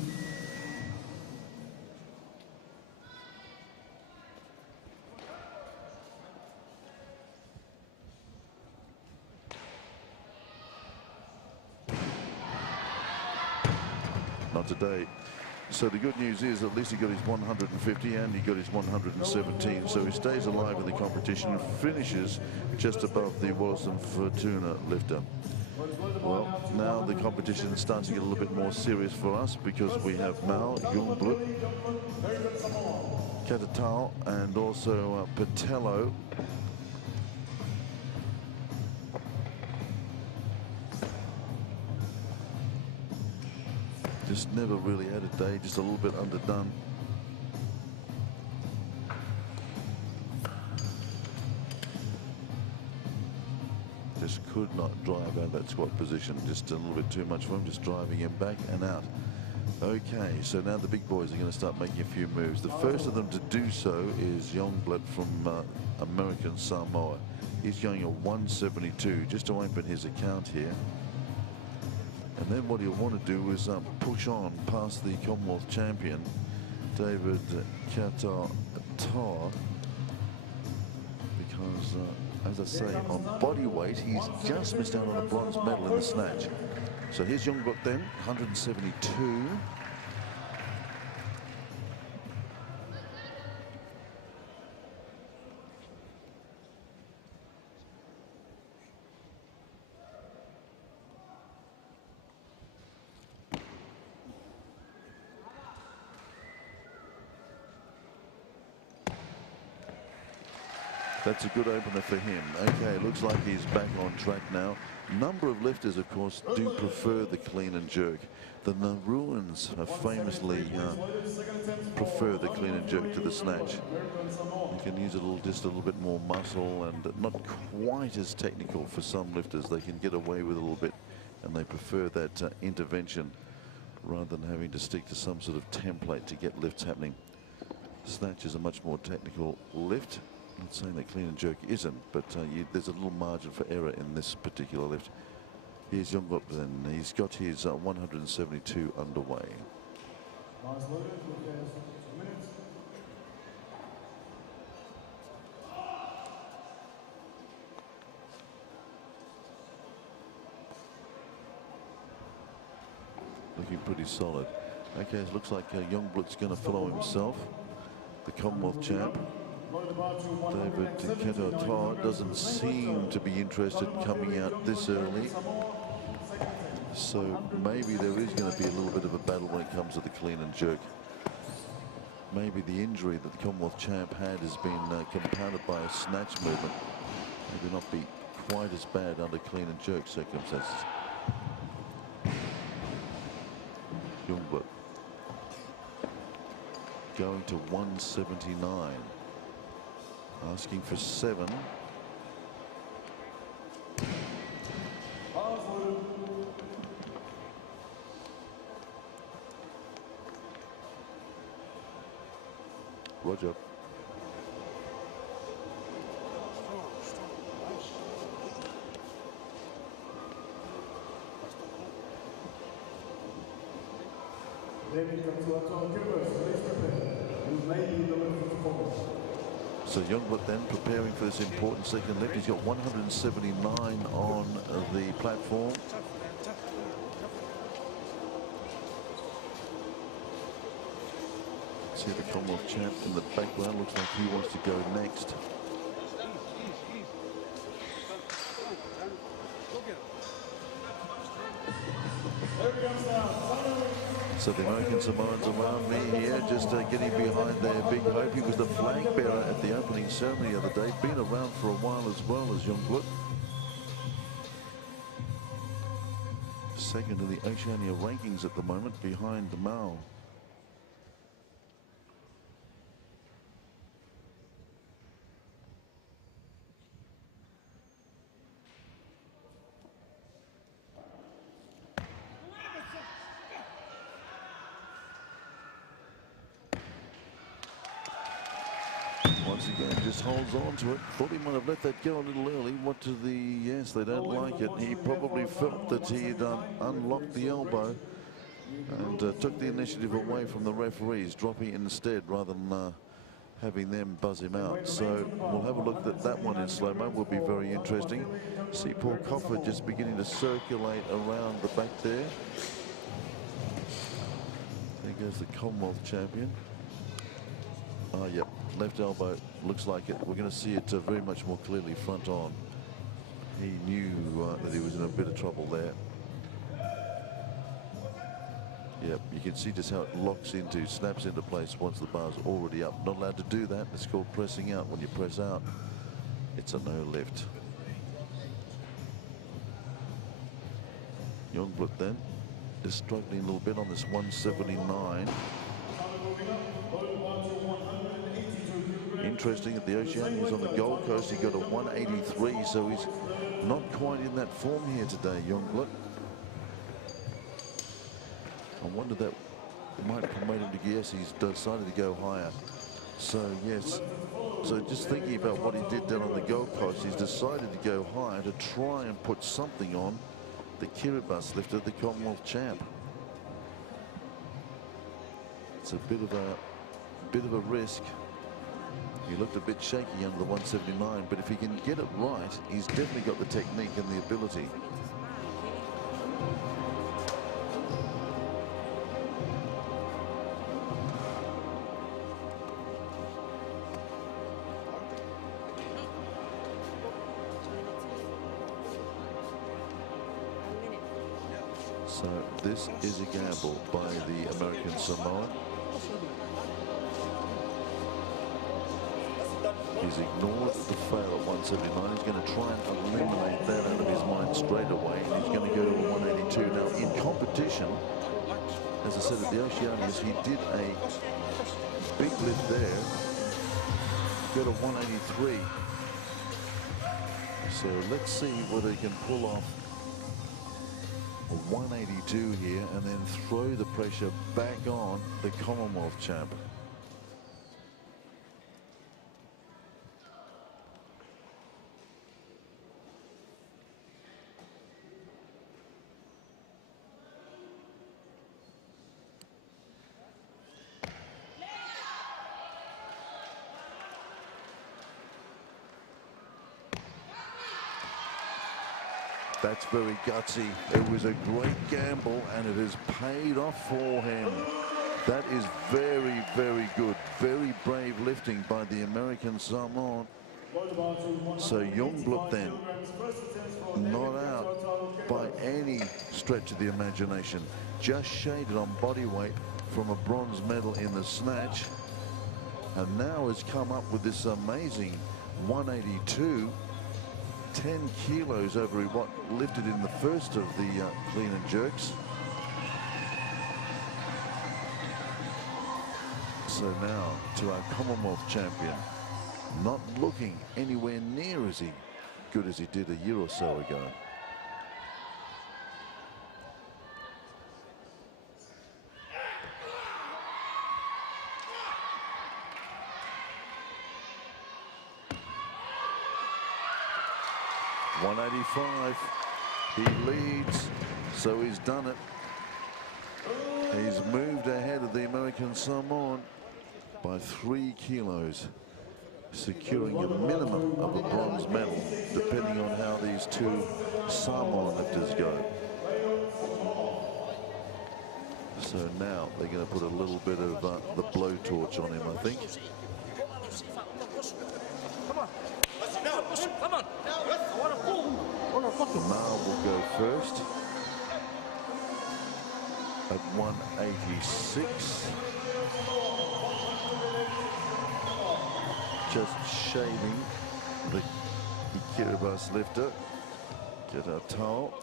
Not today. So the good news is at least he got his 150 and he got his 117. So he stays alive in the competition and finishes just above the Wallace and Fortuna lifter. Well, now the competition starts to get a little bit more serious for us because we have Mao, Youngblood, Katatau and also Patello. Just never really had a day, just a little bit underdone. Just could not drive out of that squat position. Just a little bit too much for him, just driving him back and out. Okay, so now the big boys are going to start making a few moves. The first of them to do so is Youngblood from American Samoa. He's going a 172 just to open his account here. And then what he'll want to do is push on past the Commonwealth champion, David Katatau, because, as I say, on body weight, he's just missed out on a bronze medal in the snatch. So here's Youngblood then, 172. That's a good opener for him. Okay, looks like he's back on track now. Number of lifters, of course, do prefer the clean and jerk. The Nauruans famously prefer the clean and jerk to the snatch. You can use just a little bit more muscle and not quite as technical for some lifters. They can get away with a little bit, and they prefer that intervention rather than having to stick to some sort of template to get lifts happening. Snatch is a much more technical lift. I'm not saying that clean and jerk isn't, but there's a little margin for error in this particular lift. Here's Youngblood then. He's got his 172 underway. Looking pretty solid. Okay, it looks like Youngblood's going to follow himself. The Commonwealth champ, David Keto doesn't seem to be interested coming out this early. So maybe there is going to be a little bit of a battle when it comes to the clean and jerk. Maybe the injury that the Commonwealth champ had has been compounded by a snatch movement. Maybe not be quite as bad under clean and jerk circumstances. Youngblood going to 179, asking for 7. Roger. So Youngblood then preparing for this important second lift. He's got 179 on the platform. See the Commonwealth champ in the background. Looks like he wants to go next. So the American Samoans around me here, just getting behind their big hope. He was the flag bearer at the opening ceremony the other day. Been around for a while as well as Youngblood. Second in the Oceania rankings at the moment, behind Mao. Once again, just holds on to it. Thought he might have let that go a little early. What to the... Yes, they don't like it. He probably felt that he had unlocked the elbow and took the initiative away from the referees, dropping it instead rather than having them buzz him out. So we'll have a look at that one in slow-mo. Will be very interesting. See Paul Coffer just beginning to circulate around the back there. There goes the Commonwealth champion. Oh, yep. Left elbow, looks like it. We're going to see it very much more clearly front on. He knew that he was in a bit of trouble there. Yep, you can see just how it locks into, snaps into place once the bar's already up. Not allowed to do that. It's called pressing out. When you press out, it's a no lift. Youngblood then is struggling a little bit on this 179. Interesting that the Oceania is on the Gold Coast. He got a 183, so he's not quite in that form here today, Youngblood. I wonder that might promote him to, yes, he's decided to go higher. So, yes, so just thinking about what he did down on the Gold Coast, he's decided to go higher to try and put something on the Kiribati lifter, the Commonwealth champ. It's a bit of a risk. He looked a bit shaky under the 179, but if he can get it right, he's definitely got the technique and the ability. So this is a gamble by the American Samoan. He's ignored the fail at 179. He's going to try and eliminate that out of his mind straight away. And he's going to go to a 182. Now, in competition, as I said, at the Oceanias, he did a big lift there. Go to 183. So let's see whether he can pull off a 182 here and then throw the pressure back on the Commonwealth champ. That's very gutsy. It was a great gamble, and it has paid off for him. That is very, very good. Very brave lifting by the American Samoan. So Youngblood then, not out by any stretch of the imagination. Just shaded on body weight from a bronze medal in the snatch. And now has come up with this amazing 182. 10 kilos over what lifted in the first of the clean and jerks. So now to our Commonwealth champion, not looking anywhere near as good as he did a year or so ago. .185. He leads, so he's done it. He's moved ahead of the American Samoan by 3 kilos, securing a minimum of a bronze medal, depending on how these two Samoan lifters go. So now they're going to put a little bit of the blowtorch on him, I think. Mal will go first at 186. Just shaving the Kiribati lifter. Get our towel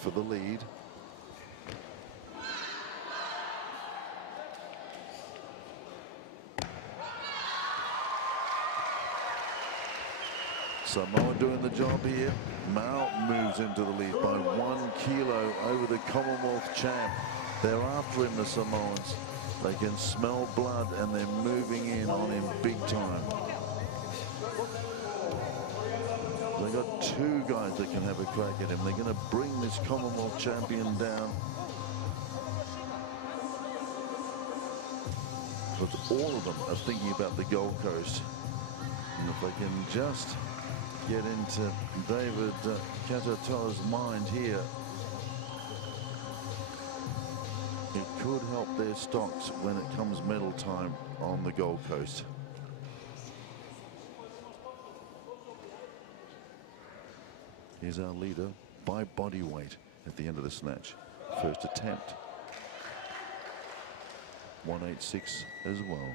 for the lead. Samoa doing the job here. Mal moves into the lead by 1 kilo over the Commonwealth champ. They're after him, the Samoans. They can smell blood and they're moving in on him big time. They got 2 guys that can have a crack at him. They're going to bring this Commonwealth champion down. But all of them are thinking about the Gold Coast. And if they can just get into David Katatoa's mind here, it could help their stocks when it comes medal time on the Gold Coast. Here's our leader by body weight at the end of the snatch. First attempt. 186 as well.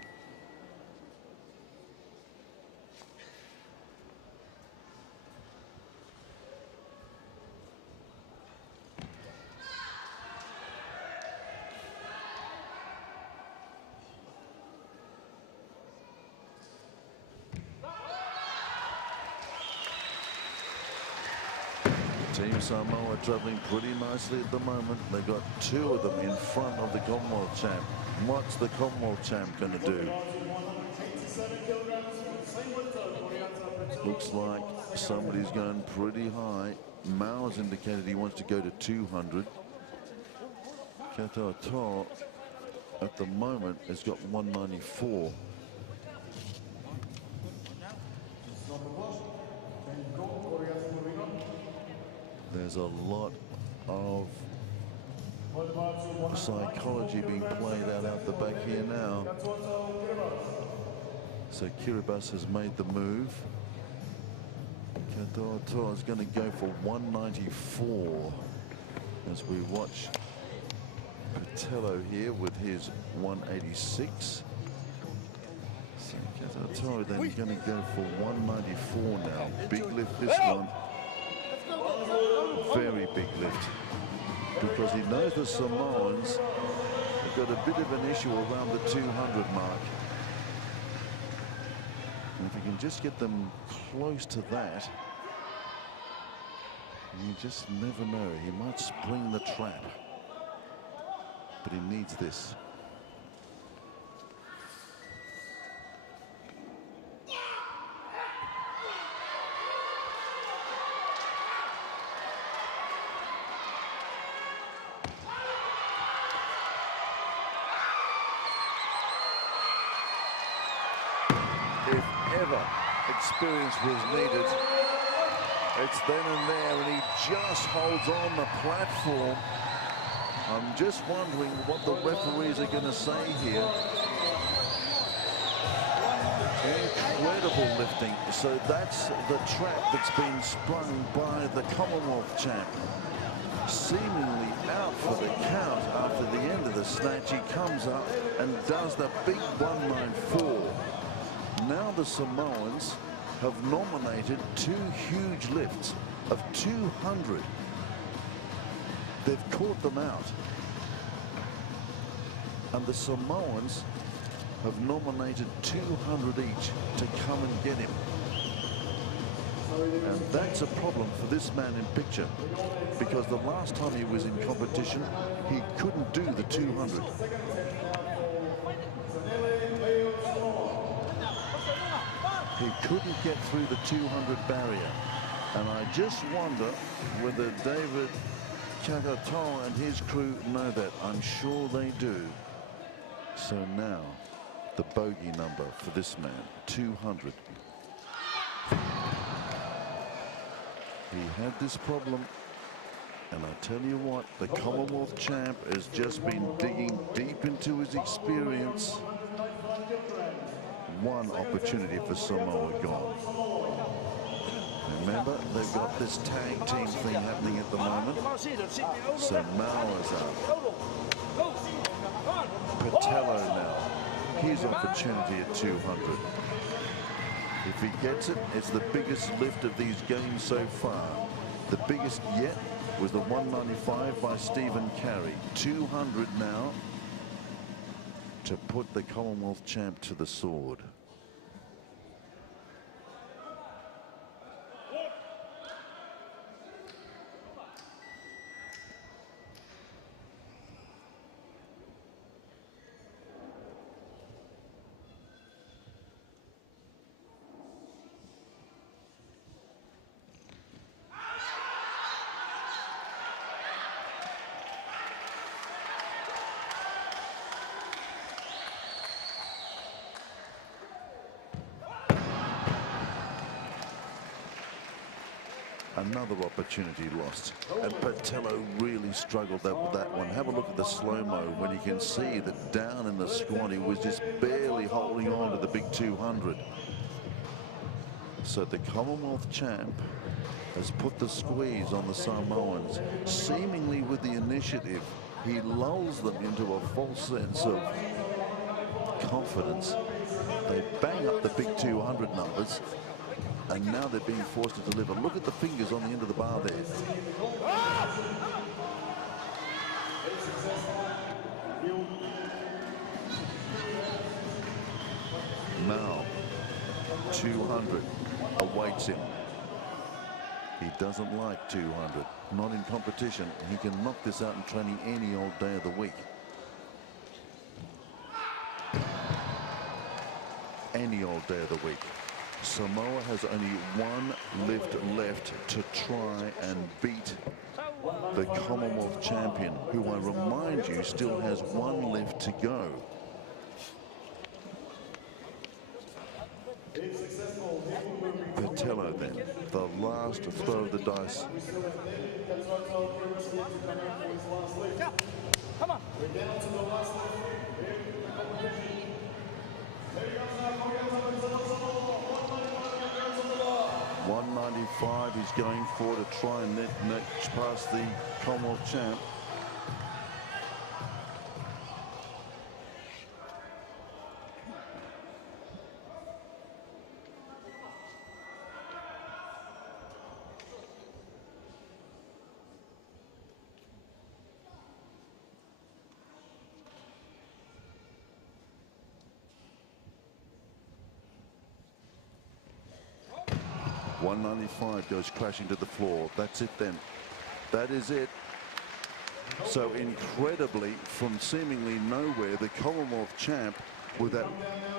Team Samoa traveling pretty nicely at the moment. They've got 2 of them in front of the Commonwealth champ. What's the Commonwealth champ going to do? Looks like somebody's going pretty high. Mao's indicated he wants to go to 200. Katatoa at the moment has got 194. There's a lot of psychology being played out the back here now. So Kiribati has made the move. Katatoa is going to go for 194 as we watch Patello here with his 186. So Katatoa then going to go for 194 now. Big lift this one. Very big lift, because he knows the Samoans have got a bit of an issue around the 200 mark. And if he can just get them close to that, you just never know. He might spring the trap, but he needs this. Experience was needed, It's then and there, and he just holds on the platform. I'm just wondering what the referees are going to say here. Incredible lifting. So that's the trap that's been sprung by the Commonwealth champ. Seemingly out for the count after the end of the snatch. He comes up and does the big 194. Now the Samoans have nominated 2 huge lifts of 200. They've caught them out. And the Samoans have nominated 200 each to come and get him. And that's a problem for this man in picture, because the last time he was in competition, he couldn't do the 200. He couldn't get through the 200 barrier. And I just wonder whether David Kakatoa and his crew know that. I'm sure they do. So now, the bogey number for this man, 200. He had this problem, and I tell you what, the Commonwealth champ has just been digging deep into his experience. One opportunity for Samoa gone. Remember, they've got this tag team thing happening at the moment. So Mauer's up. Patello now. His opportunity at 200. If he gets it, it's the biggest lift of these games so far. The biggest yet was the 195 by Stephen Carey. 200 now to put the Commonwealth champ to the sword. Another opportunity lost, and Patello really struggled with that one. Have a look at the slow-mo when you can see that down in the squat he was just barely holding on to the big 200. So the Commonwealth champ has put the squeeze on the Samoans, seemingly with the initiative. He lulls them into a false sense of confidence. They bang up the big 200 numbers, and now they're being forced to deliver. Look at the fingers on the end of the bar there. Now, 200 awaits him. He doesn't like 200. Not in competition. He can knock this out in training any old day of the week. Any old day of the week. Samoa has only one lift left to try and beat the Commonwealth champion, who I remind you still has one lift to go. Patello then, the last throw of the dice. Come on. 195 he's going for to try and net past the Commonwealth champ. .195 goes crashing to the floor. That's it then. That is it. So incredibly, from seemingly nowhere, the Commonwealth champ, with that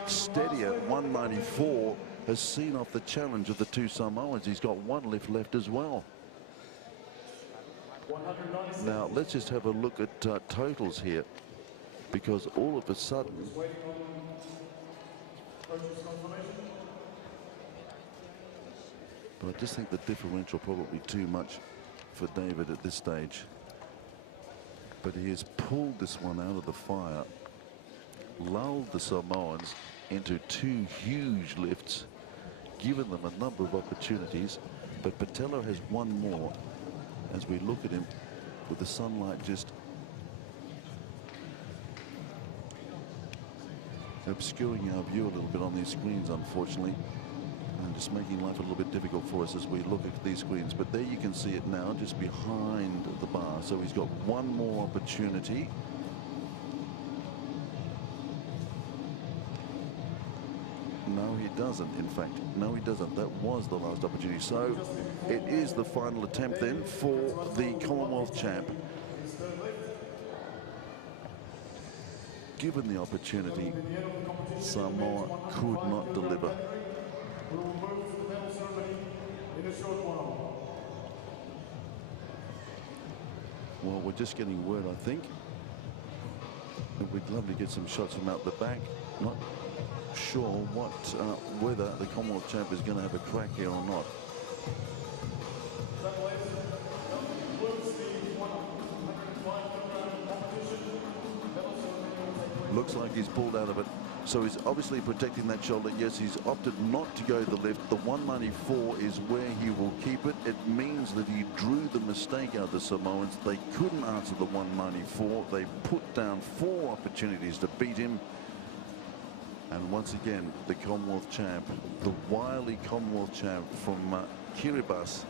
steady at 194, has seen off the challenge of the two Samoans. He's got one lift left as well. Now let's just have a look at totals here, because all of a sudden But I just think the differential probably too much for David at this stage. But he has pulled this one out of the fire, lulled the Samoans into two huge lifts, given them a number of opportunities. But Patello has one more as we look at him with the sunlight just obscuring our view a little bit on these screens, unfortunately, and just making life a little bit difficult for us as we look at these screens. But there you can see it now, just behind the bar. So he's got one more opportunity. No, he doesn't, in fact. No, he doesn't. That was the last opportunity. So it is the final attempt then for the Commonwealth champ. Given the opportunity, Samoa could not deliver. We will move to the medal ceremony in a short while. Well, we're just getting word, I think. We'd love to get some shots from out the back. Not sure whether the Commonwealth champ is going to have a crack here or not. Looks like he's pulled out of it. So he's obviously protecting that shoulder. Yes, he's opted not to go the lift. The 194 is where he will keep it. It means that he drew the mistake out of the Samoans. They couldn't answer the 194. They put down 4 opportunities to beat him. And once again, the Commonwealth champ, the wily Commonwealth champ from Kiribati,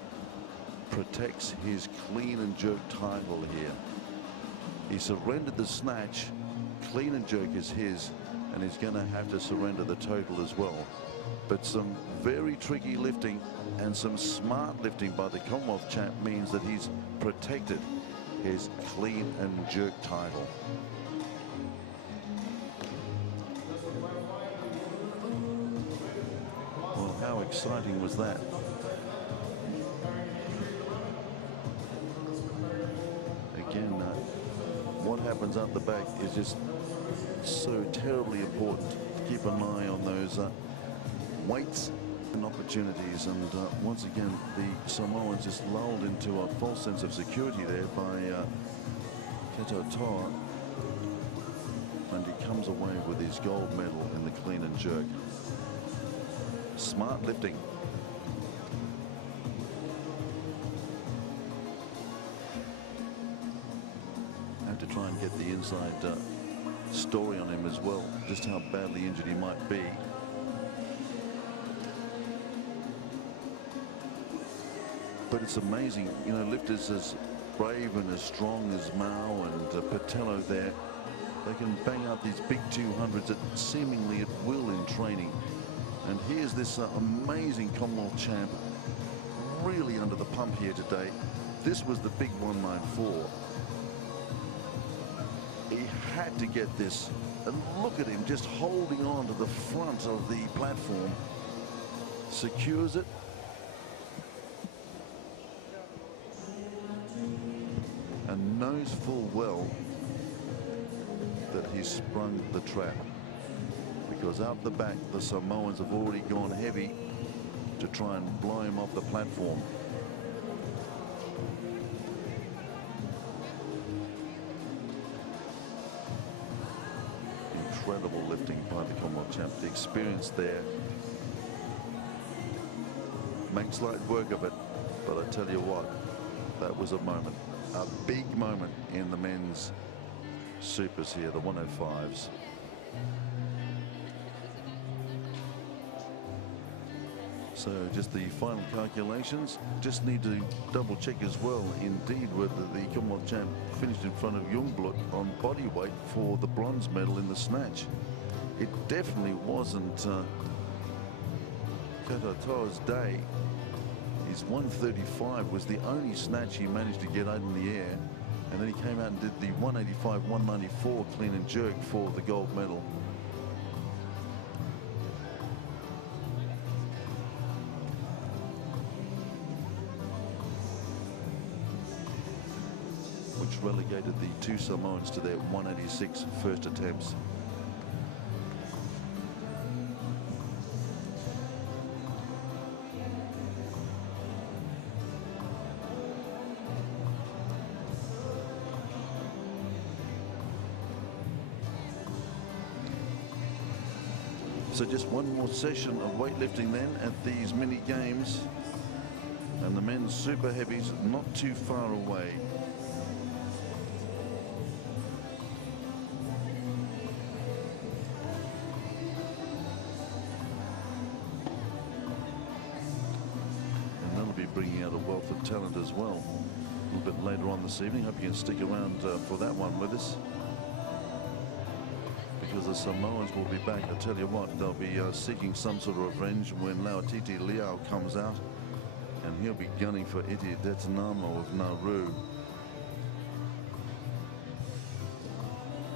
protects his clean and jerk title here. He surrendered the snatch. Clean and jerk is his, and he's going to have to surrender the total as well. But some very tricky lifting and some smart lifting by the Commonwealth champ means that he's protected his clean and jerk title. Well, how exciting was that? Again, what happens out the back is just so terribly important. Keep an eye on those weights and opportunities. And once again, the Samoans just lulled into a false sense of security there by Ketotoa. And he comes away with his gold medal in the clean and jerk. Smart lifting. Have to try and get the inside story on him as well, just how badly injured he might be. But it's amazing, you know, lifters as brave and as strong as Mao and Patello there, they can bang out these big 200s at seemingly at will in training. And here's this amazing Commonwealth champ, really under the pump here today. This was the big 194. He had to get this, and look at him just holding on to the front of the platform. Secures it. And knows full well that he's sprung the trap. Because out the back, the Samoans have already gone heavy to try and blow him off the platform. Incredible lifting by the Commonwealth champ. The experience there makes light work of it. But I tell you what, that was a moment, a big moment in the men's supers here, the 105s. So just the final calculations. Just need to double check as well, indeed, whether the Commonwealth champ finished in front of Jungblut on body weight for the bronze medal in the snatch. It definitely wasn't Ketotoa's day. His 135 was the only snatch he managed to get out in the air. And then he came out and did the 185, 194 clean and jerk for the gold medal. Which relegated the two Samoans to their 186 first attempts. So just one more session of weightlifting then at these mini games, and the men's super heavies not too far away. And that'll be bringing out a wealth of talent as well a little bit later on this evening. Hope you can stick around for that one with us, because the Samoans will be back. I tell you what, they'll be seeking some sort of revenge when Lauatiti Liao comes out, and he'll be gunning for Iti Detanamo of Nauru.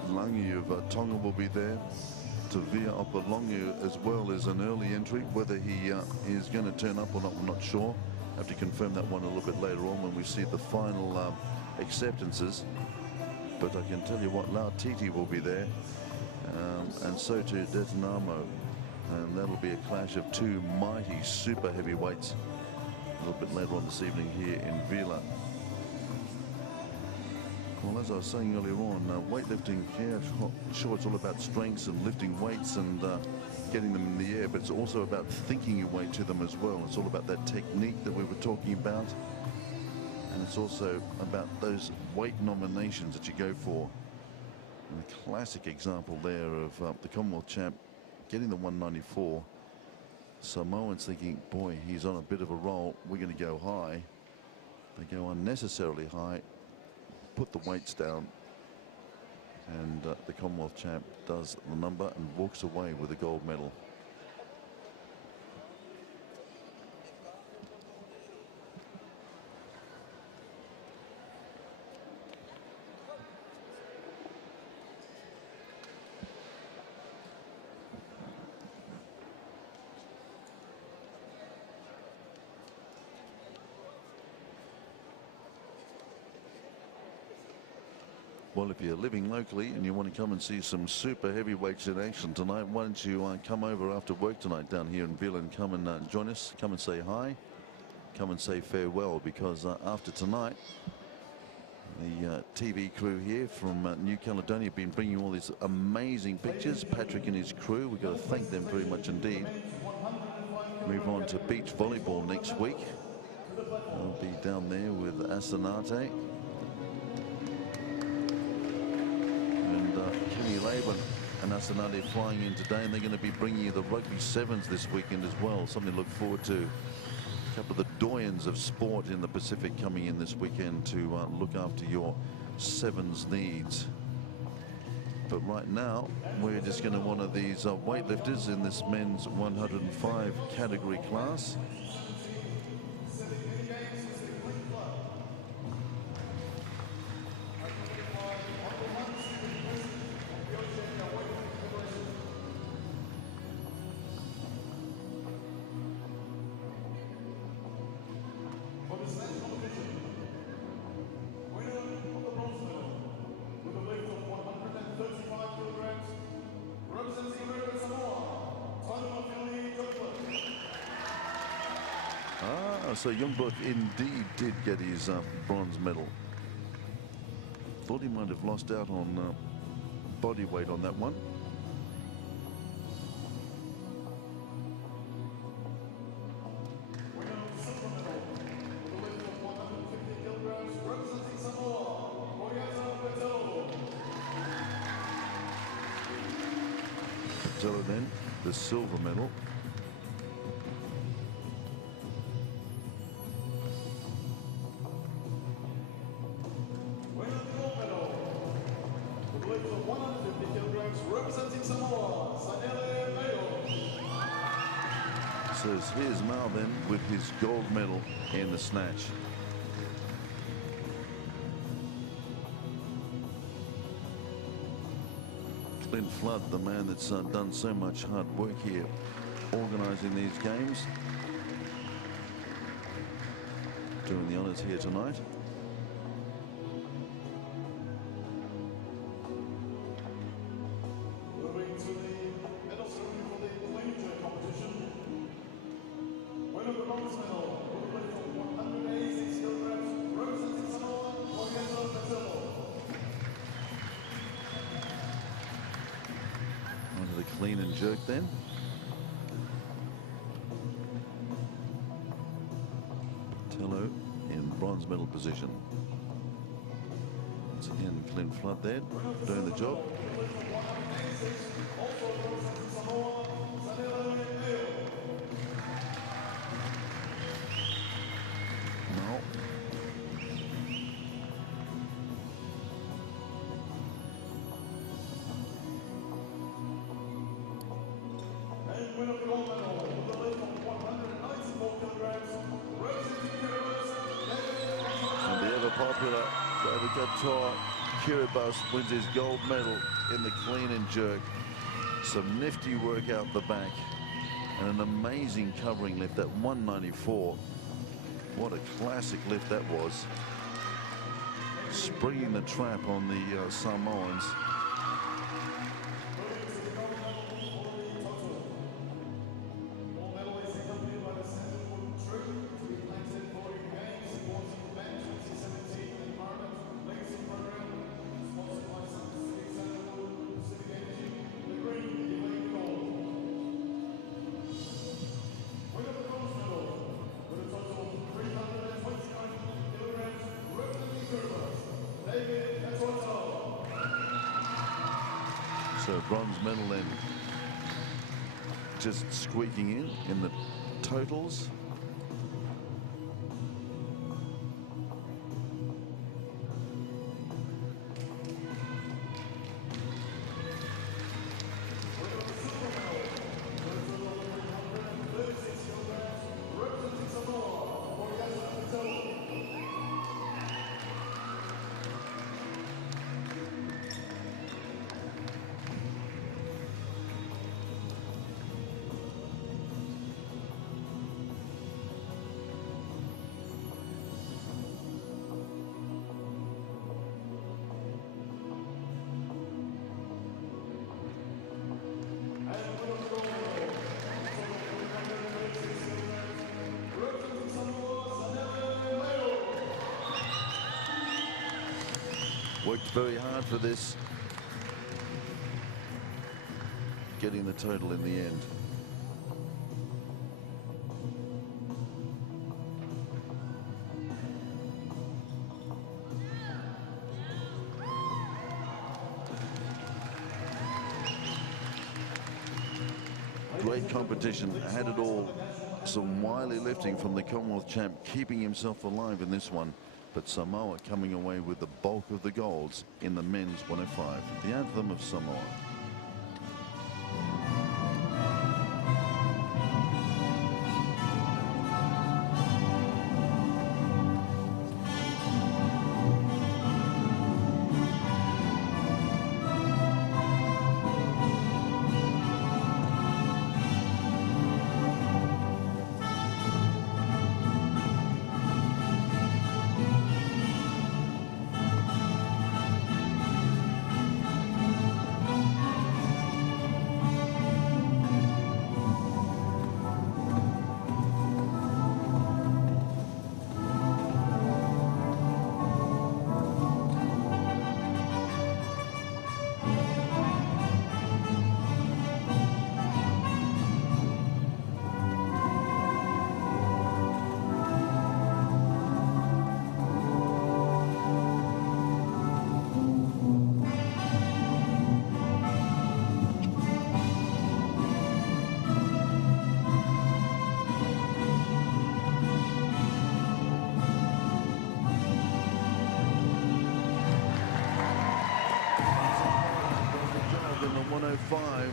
Langi of Tonga will be there. Tavia Opalongu as well as an early entry. Whether he is going to turn up or not, we're not sure. Have to confirm that one a little bit later on when we see the final acceptances. But I can tell you what, Lauatiti will be there. And so too Detanamo, and that'll be a clash of two mighty super heavyweights a little bit later on this evening here in Vila. Well, as I was saying earlier on, weightlifting, yeah, sure, it's all about strengths and lifting weights and getting them in the air, but it's also about thinking your way to them as well. It's all about that technique that we were talking about, and it's also about those weight nominations that you go for. And a classic example there of the Commonwealth champ getting the 194. Samoans thinking, boy, he's on a bit of a roll, we're going to go high. They go unnecessarily high, put the weights down, and the Commonwealth champ does the number and walks away with a gold medal. Well, if you're living locally and you want to come and see some super heavyweights in action tonight, why don't you come over after work tonight down here in Vila and come and join us. Come and say hi. Come and say farewell, because after tonight, the TV crew here from New Caledonia have been bringing all these amazing pictures. Patrick and his crew, we've got to thank them very much indeed. Move on to beach volleyball next week. I'll be down there with Asanate. Kenny Laban and Asanate flying in today, and they're going to be bringing you the rugby sevens this weekend as well. Something to look forward to. A couple of the doyens of sport in the Pacific coming in this weekend to look after your sevens needs. But right now, we're just going to one of these weightlifters in this men's 105 category class. So Youngblood indeed did get his bronze medal. Thought he might have lost out on body weight on that one. Patello then, the silver medal. So here's Mal then with his gold medal in the snatch. Clint Flood, the man that's done so much hard work here organising these games, doing the honours here tonight. Clean and jerk then. Tello in bronze medal position. Once again, Clint Flood there doing the job. No. And winner of the gold medal with the lift of 194 kilograms, representing the universe, And the ever popular David Couture Kiribati wins his gold medal in the clean and jerk. Some nifty work out the back and an amazing covering lift at 194. What a classic lift that was. Springing the trap on the Samoans. So bronze medal then just squeaking in the totals. Worked very hard for this, getting the total in the end. Great competition, had it all. Some wily lifting from the Commonwealth champ, keeping himself alive in this one. But Samoa coming away with the bulk of the golds in the men's 105, the anthem of Samoa.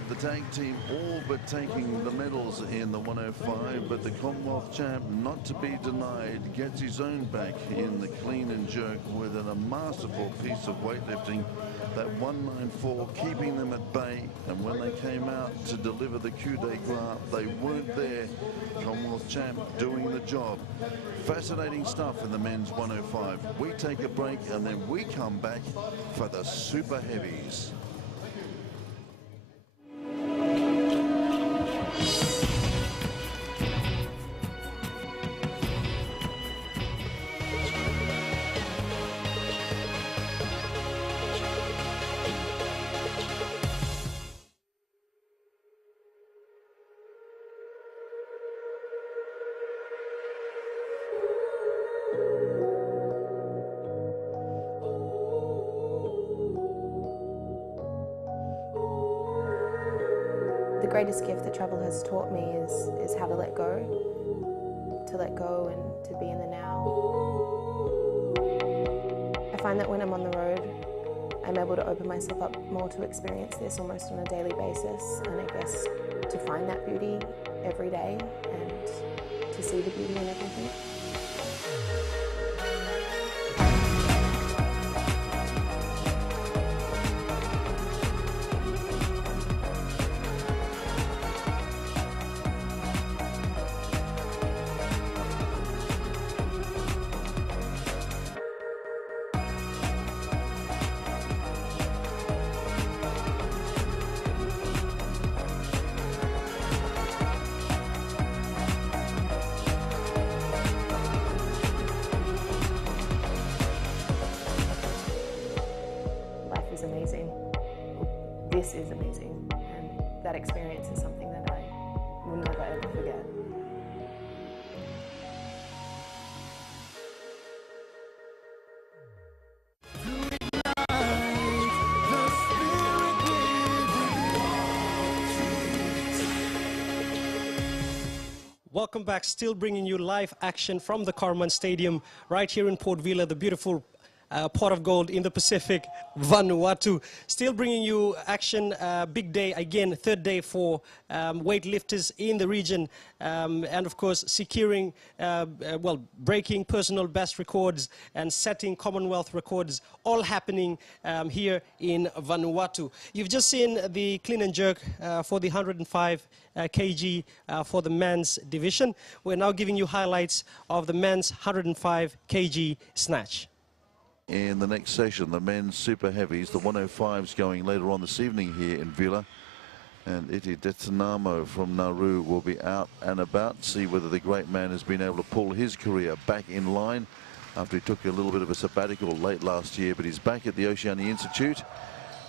The tag team all but taking the medals in the 105, but the Commonwealth champ, not to be denied, gets his own back in the clean and jerk with a masterful piece of weightlifting, that 194, keeping them at bay. And when they came out to deliver the coup de grace, they weren't there. Commonwealth champ doing the job. Fascinating stuff in the men's 105. We take a break and then we come back for the super heavies. greatest gift that travel has taught me is how to let go and to be in the now. I find that when I'm on the road, I'm able to open myself up more to experience this almost on a daily basis, and I guess to find that beauty every day and to see the beauty in everything. Life is amazing. This is amazing, and that experience is something that I will never ever forget. Welcome back, still bringing you live action from the Carman Stadium right here in Port Vila, the beautiful pot of gold in the Pacific, Vanuatu. Still bringing you action, big day again, third day for weightlifters in the region, and of course securing, well, breaking personal best records and setting Commonwealth records, all happening here in Vanuatu. You've just seen the clean and jerk for the 105 kg for the men's division. We're now giving you highlights of the men's 105 kg snatch. In the next session, the men's super heavies, the 105s going later on this evening here in Vila. And Iti Detanamo from Nauru will be out and about, see whether the great man has been able to pull his career back in line after he took a little bit of a sabbatical late last year, but he's back at the Oceania Institute.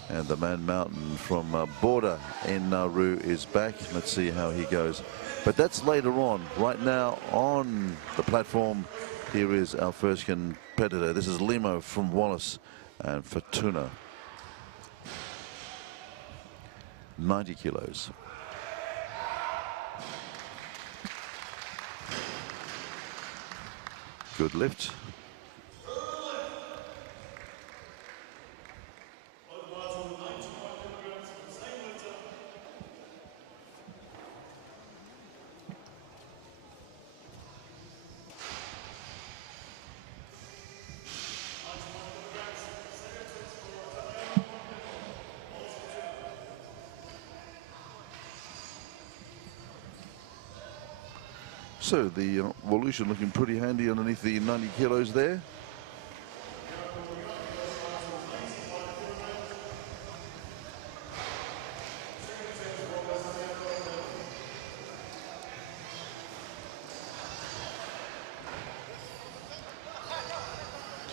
And the Man Mountain from Border in Nauru is back. Let's see how he goes. But that's later on. Right now on the platform, here is our first competitor. This is Limo from Wallace and Fortuna. 90 kilos. Good lift. So the Volution looking pretty handy underneath the 90 kilos there.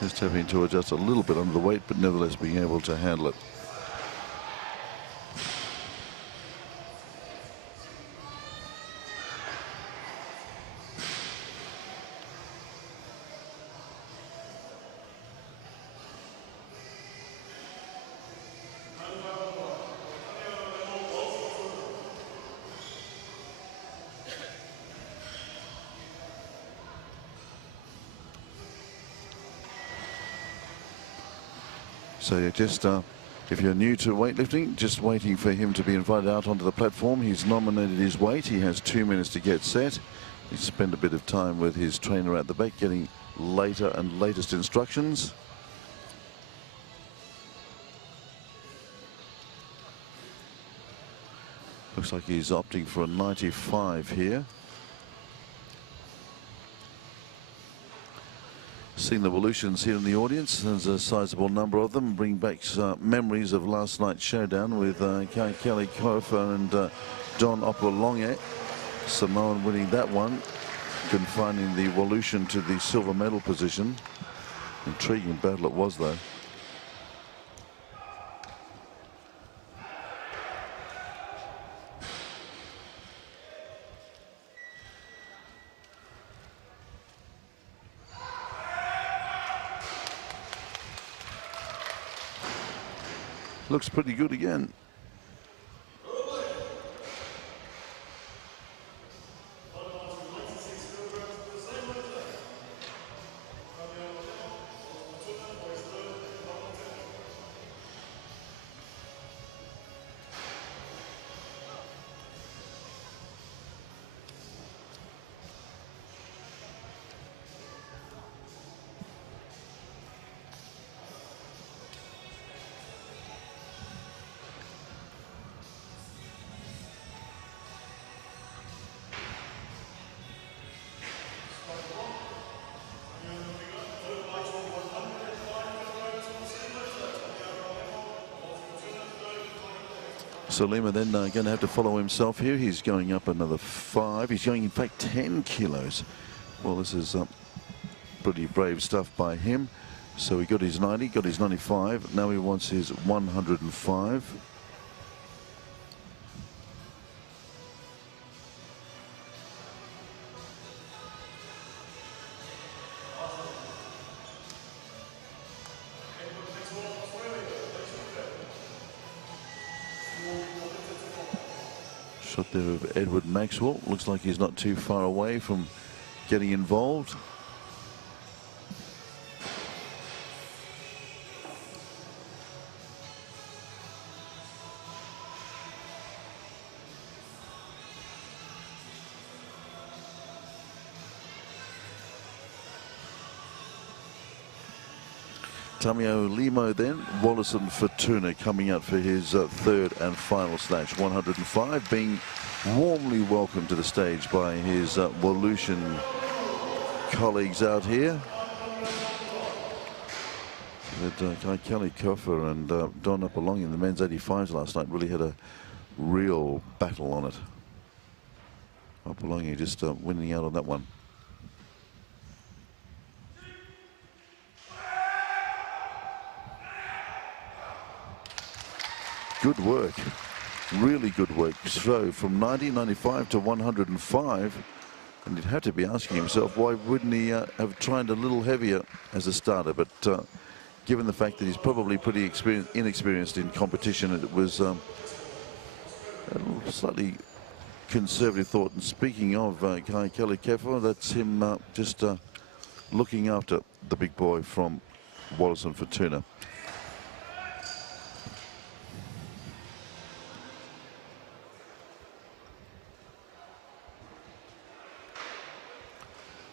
Just having to adjust a little bit under the weight, but nevertheless being able to handle it. So you're just, if you're new to weightlifting, just waiting for him to be invited out onto the platform. He's nominated his weight. He has 2 minutes to get set. He spent a bit of time with his trainer at the back getting later and latest instructions. Looks like he's opting for a 95 here. Seeing the Volutions here in the audience, there's a sizable number of them, bring back memories of last night's showdown with Kelly Kofa and Don Opolonge. Samoan winning that one, confining the Volution to the silver medal position. Intriguing battle it was, though. Looks pretty good again. So Lima then going to have to follow himself here. He's going up another 5. He's going, in fact, 10 kilos. Well, this is pretty brave stuff by him. So he got his 90, got his 95. Now he wants his 105. Shot there of Edward Maxwell. Looks like he's not too far away from getting involved. Tamio Limo then, Wallace and Fortuna coming out for his third and final snatch. 105, being warmly welcomed to the stage by his Wolusian colleagues out here. That Kelly Koffer and Don Upalong in the men's 85s last night really had a real battle on it. Upalong just winning out on that one. Good work, really good work. So from 90, 95 to 105, and you'd have to be asking himself, why wouldn't he have tried a little heavier as a starter? But given the fact that he's probably pretty inexperienced in competition, it was a slightly conservative thought. And speaking of Kai Kelly Keffer, that's him just looking after the big boy from Wallace and Fortuna.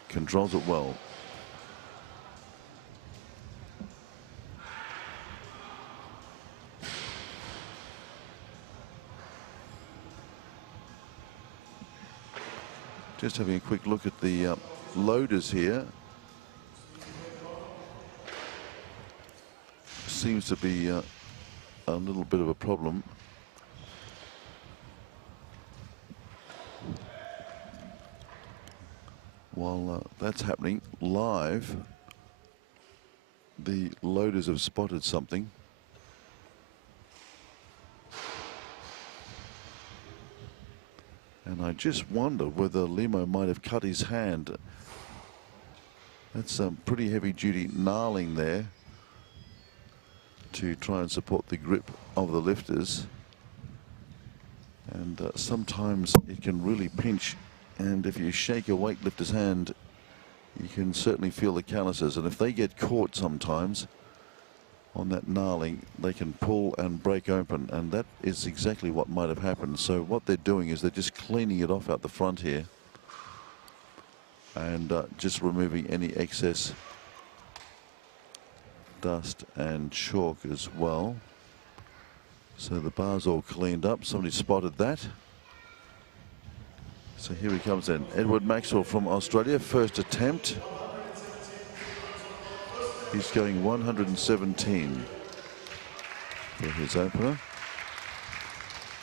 Controls it well. Just having a quick look at the loaders here. Seems to be a little bit of a problem. While that's happening live, the loaders have spotted something. And I just wonder whether Limo might have cut his hand. That's some pretty heavy duty gnarling there to try and support the grip of the lifters. And sometimes it can really pinch. And if you shake a weightlifter's hand, you can certainly feel the calluses. And if they get caught sometimes on that gnarling, they can pull and break open. And that is exactly what might have happened. So what they're doing is they're just cleaning it off out the front here. And just removing any excess dust and chalk as well. So the bar's all cleaned up. Somebody spotted that. So here he comes then. Edward Maxwell from Australia, first attempt. He's going 117 for his opener.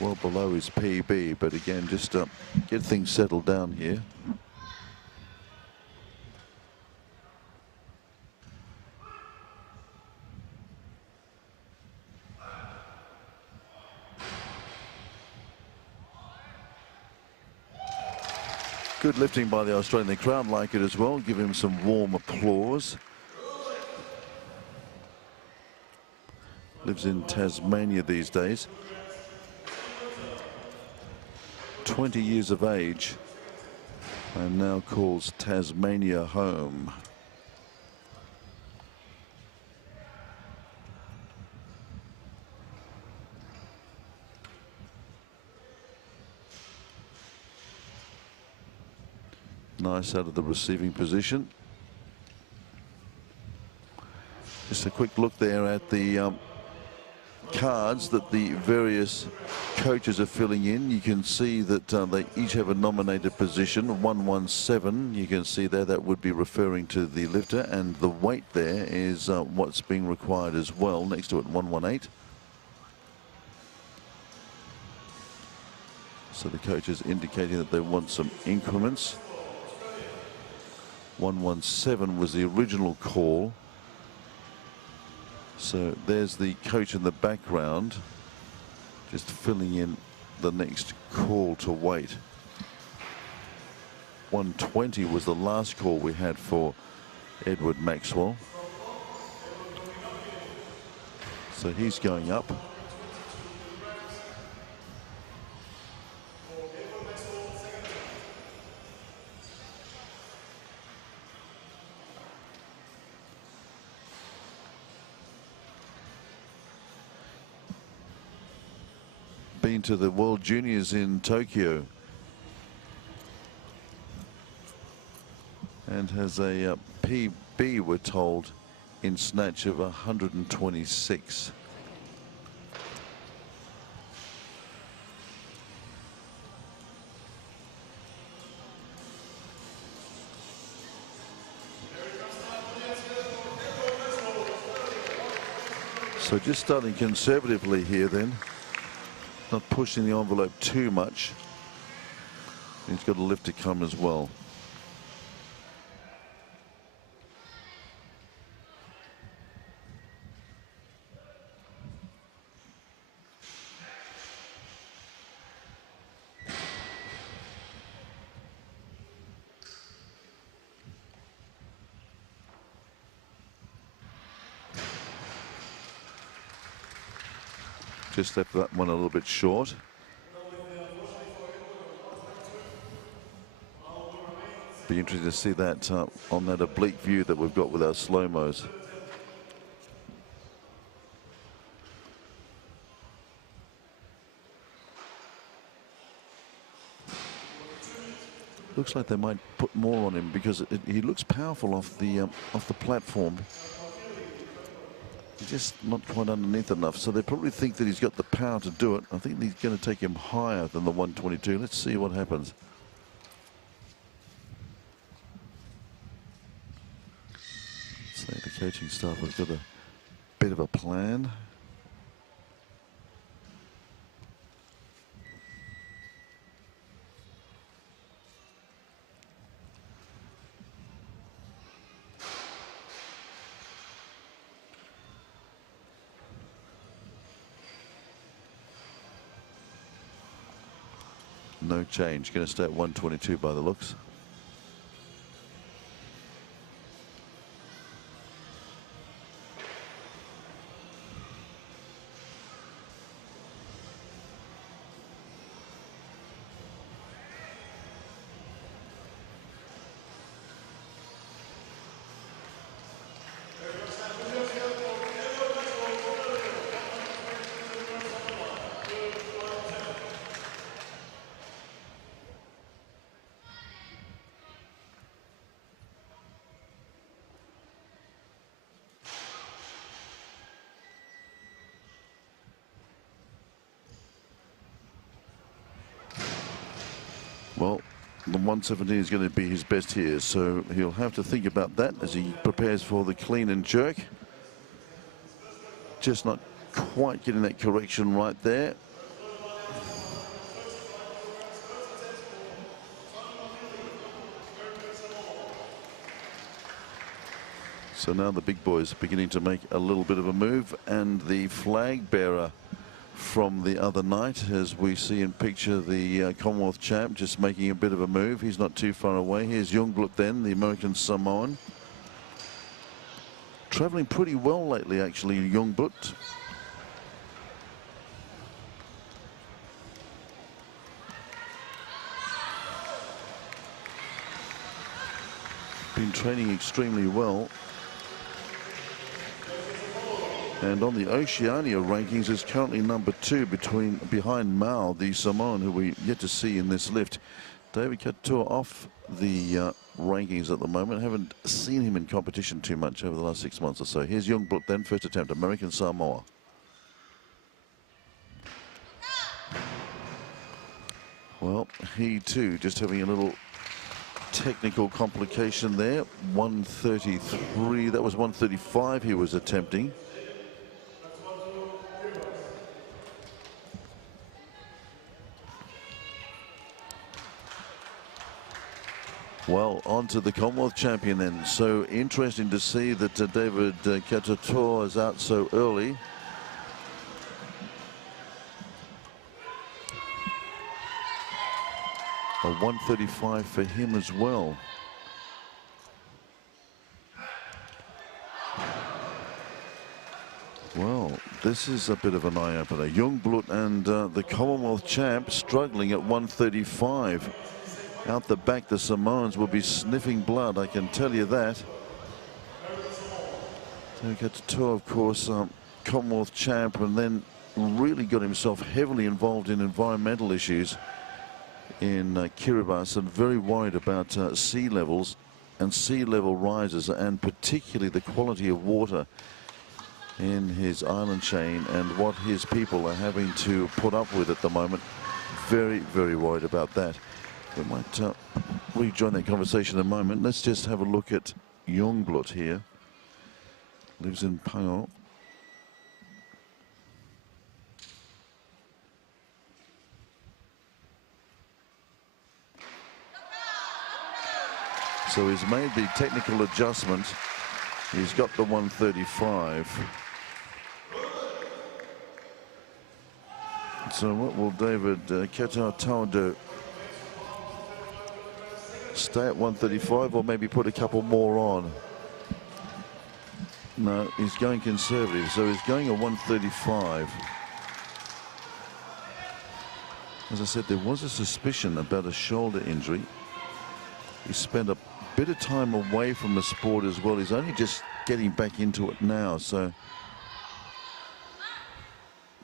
Well below his PB, but again, just get things settled down here. Good lifting by the Australian. The crowd like it as well. Give him some warm applause. Lives in Tasmania these days. 20 years of age and now calls Tasmania home. Nice out of the receiving position. Just a quick look there at the cards that the various coaches are filling in. You can see that they each have a nominated position. 117, you can see there that would be referring to the lifter, and the weight there is what's being required as well. Next to it, 118. So the coach is indicating that they want some increments. 117 was the original call. So there's the coach in the background, just filling in the next call to wait. 120 was the last call we had for Edward Maxwell. So he's going up. Been to the World Juniors in Tokyo and has a PB, we're told, in snatch of 126. So just starting conservatively here then. Not pushing the envelope too much. He's got a lift to come as well. Just left that one a little bit short. Be interesting to see that on that oblique view that we've got with our slow-mos. Looks like they might put more on him because he looks powerful off the platform. He's just not quite underneath enough, so they probably think that he's got the power to do it. I think he's going to take him higher than the 122. Let's see what happens. So the coaching staff has got a bit of a plan. No change. Going to stay at 122 by the looks. Well, the 117 is going to be his best here, so he'll have to think about that as he prepares for the clean and jerk. Just not quite getting that correction right there. So now the big boys are beginning to make a little bit of a move, and the flag bearer from the other night, as we see in picture, the Commonwealth champ just making a bit of a move. He's not too far away. Here's Jungblut then, the American Samoan. Traveling pretty well lately, actually, Jungblut. Been training extremely well. And on the Oceania rankings is currently #2 behind Mao, the Samoan, who we yet to see in this lift. David Couture off the rankings at the moment. Haven't seen him in competition too much over the last 6 months or so. Here's Jungblut then, first attempt, American Samoa. Well, he too just having a little technical complication there. 133, that was 135 he was attempting. Well, on to the Commonwealth champion then. So interesting to see that David Katotor is out so early. A 135 for him as well. Well, this is a bit of an eye-opener. Jungblut and the Commonwealth champ struggling at 135. Out the back, the Samoans will be sniffing blood, I can tell you that. Katotor, of course, Commonwealth champ, and then really got himself heavily involved in environmental issues in Kiribati, and very worried about sea levels and sea level rises, and particularly the quality of water in his island chain and what his people are having to put up with at the moment. Very, very worried about that. We might rejoin that conversation in a moment. Let's just have a look at Jungblut here. Lives in Pango. So he's made the technical adjustment. He's got the 135. So what will David Katotor do? Stay at 135 or maybe put a couple more on? No, he's going conservative, so he's going at 135. As I said, there was a suspicion about a shoulder injury. He spent a bit of time away from the sport as well. He's only just getting back into it now, so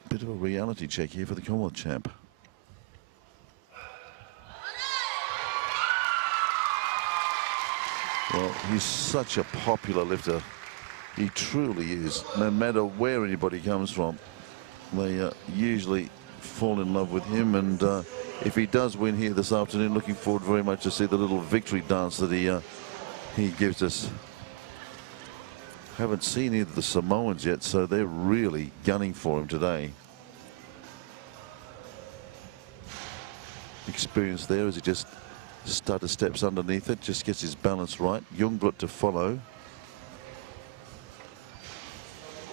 a bit of a reality check here for the Commonwealth champ. Well, he's such a popular lifter. He truly is. No matter where anybody comes from, they usually fall in love with him. And if he does win here this afternoon, looking forward very much to see the little victory dance that he gives us. Haven't seen either of the Samoans yet, so they're really gunning for him today. Experience there as he just stutter steps underneath it, just gets his balance right. Jungblut to follow.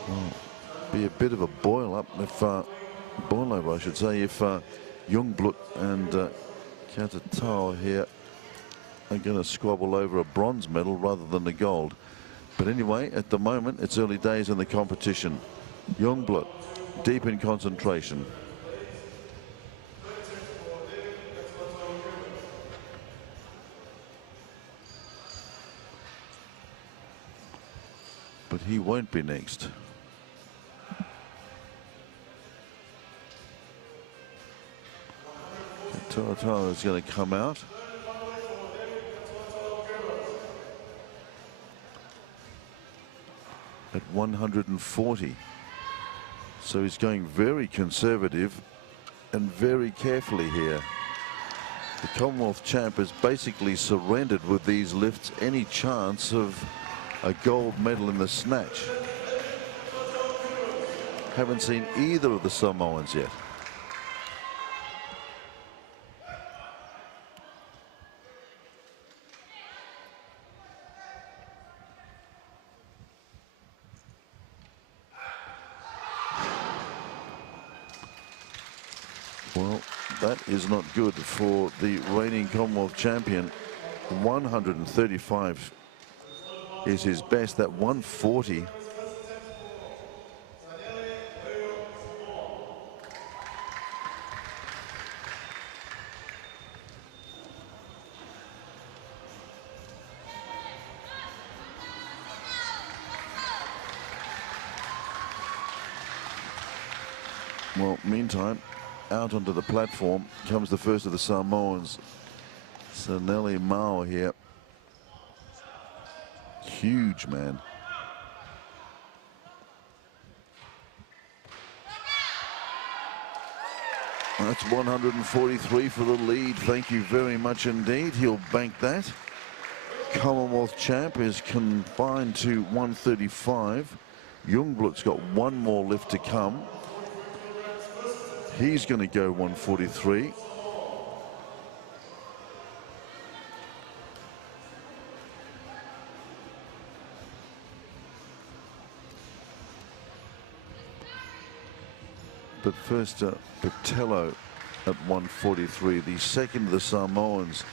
Well, be a bit of a boil up if boil over, I should say, if Jungblut and Katotor here are going to squabble over a bronze medal rather than the gold. But anyway, at the moment, it's early days in the competition. Jungblut deep in concentration. But he won't be next. Katotor is going to come out. At 140. So he's going very conservative and very carefully here. The Commonwealth champ has basically surrendered with these lifts any chance of a gold medal in the snatch. Haven't seen either of the Samoans yet. Well, that is not good for the reigning Commonwealth champion. 135 is his best. That 140 well, meantime, out onto the platform comes the first of the Samoans, Saneli Mao here. Huge man. That's 143 for the lead. Thank you very much indeed. He'll bank that. Commonwealth champ is confined to 135. Jungblut's got one more lift to come. He's going to go 143. But first, Patello at 143, the second of the Samoans.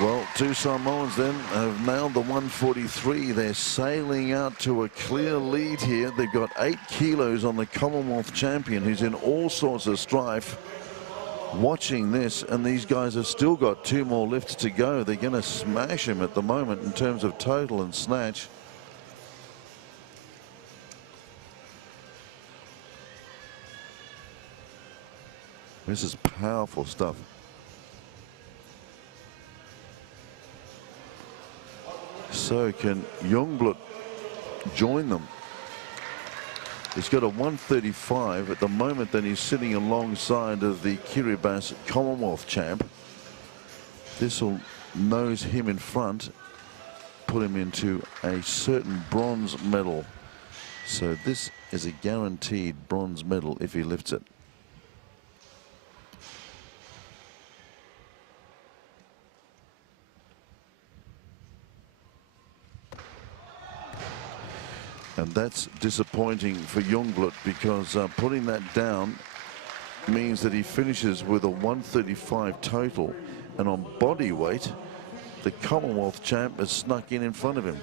Well, two Samoans then have nailed the 143. They're sailing out to a clear lead here. They've got 8 kilos on the Commonwealth champion, who's in all sorts of strife. Watching this, and these guys have still got 2 more lifts to go. They're going to smash him at the moment in terms of total and snatch. This is powerful stuff. So can Youngblood join them? He's got a 135 at the moment. Then he's sitting alongside of the Kiribati Commonwealth champ. This will nose him in front, put him into a certain bronze medal. So this is a guaranteed bronze medal if he lifts it. And that's disappointing for Youngblood, because putting that down means that he finishes with a 135 total. And on body weight, the Commonwealth champ has snuck in front of him.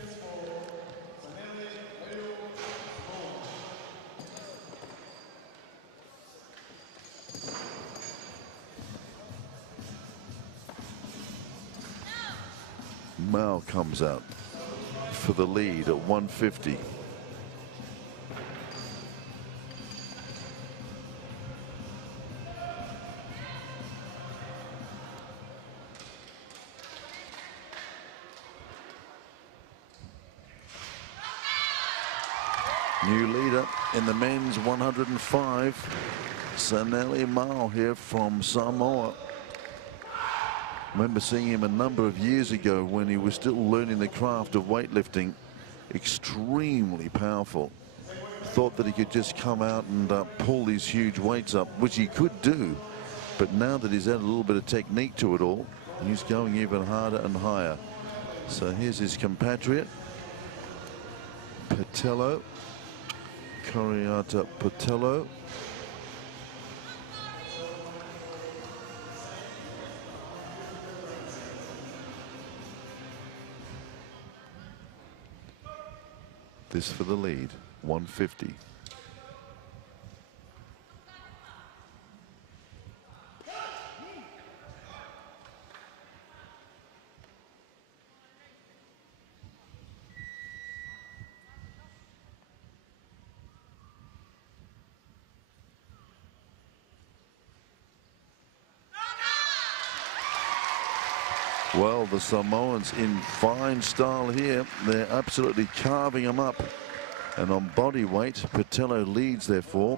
Mao comes out for the lead at 150. New leader in the men's 105, Saneli Mao here from Samoa. Remember seeing him a number of years ago when he was still learning the craft of weightlifting. Extremely powerful. Thought that he could just come out and pull these huge weights up, which he could do. But now that he's added a little bit of technique to it all, he's going even harder and higher. So here's his compatriot, Patello. Coriata Patello. This for the lead, 150. Well, the Samoans in fine style here. They're absolutely carving them up. And on body weight, Patello leads therefore.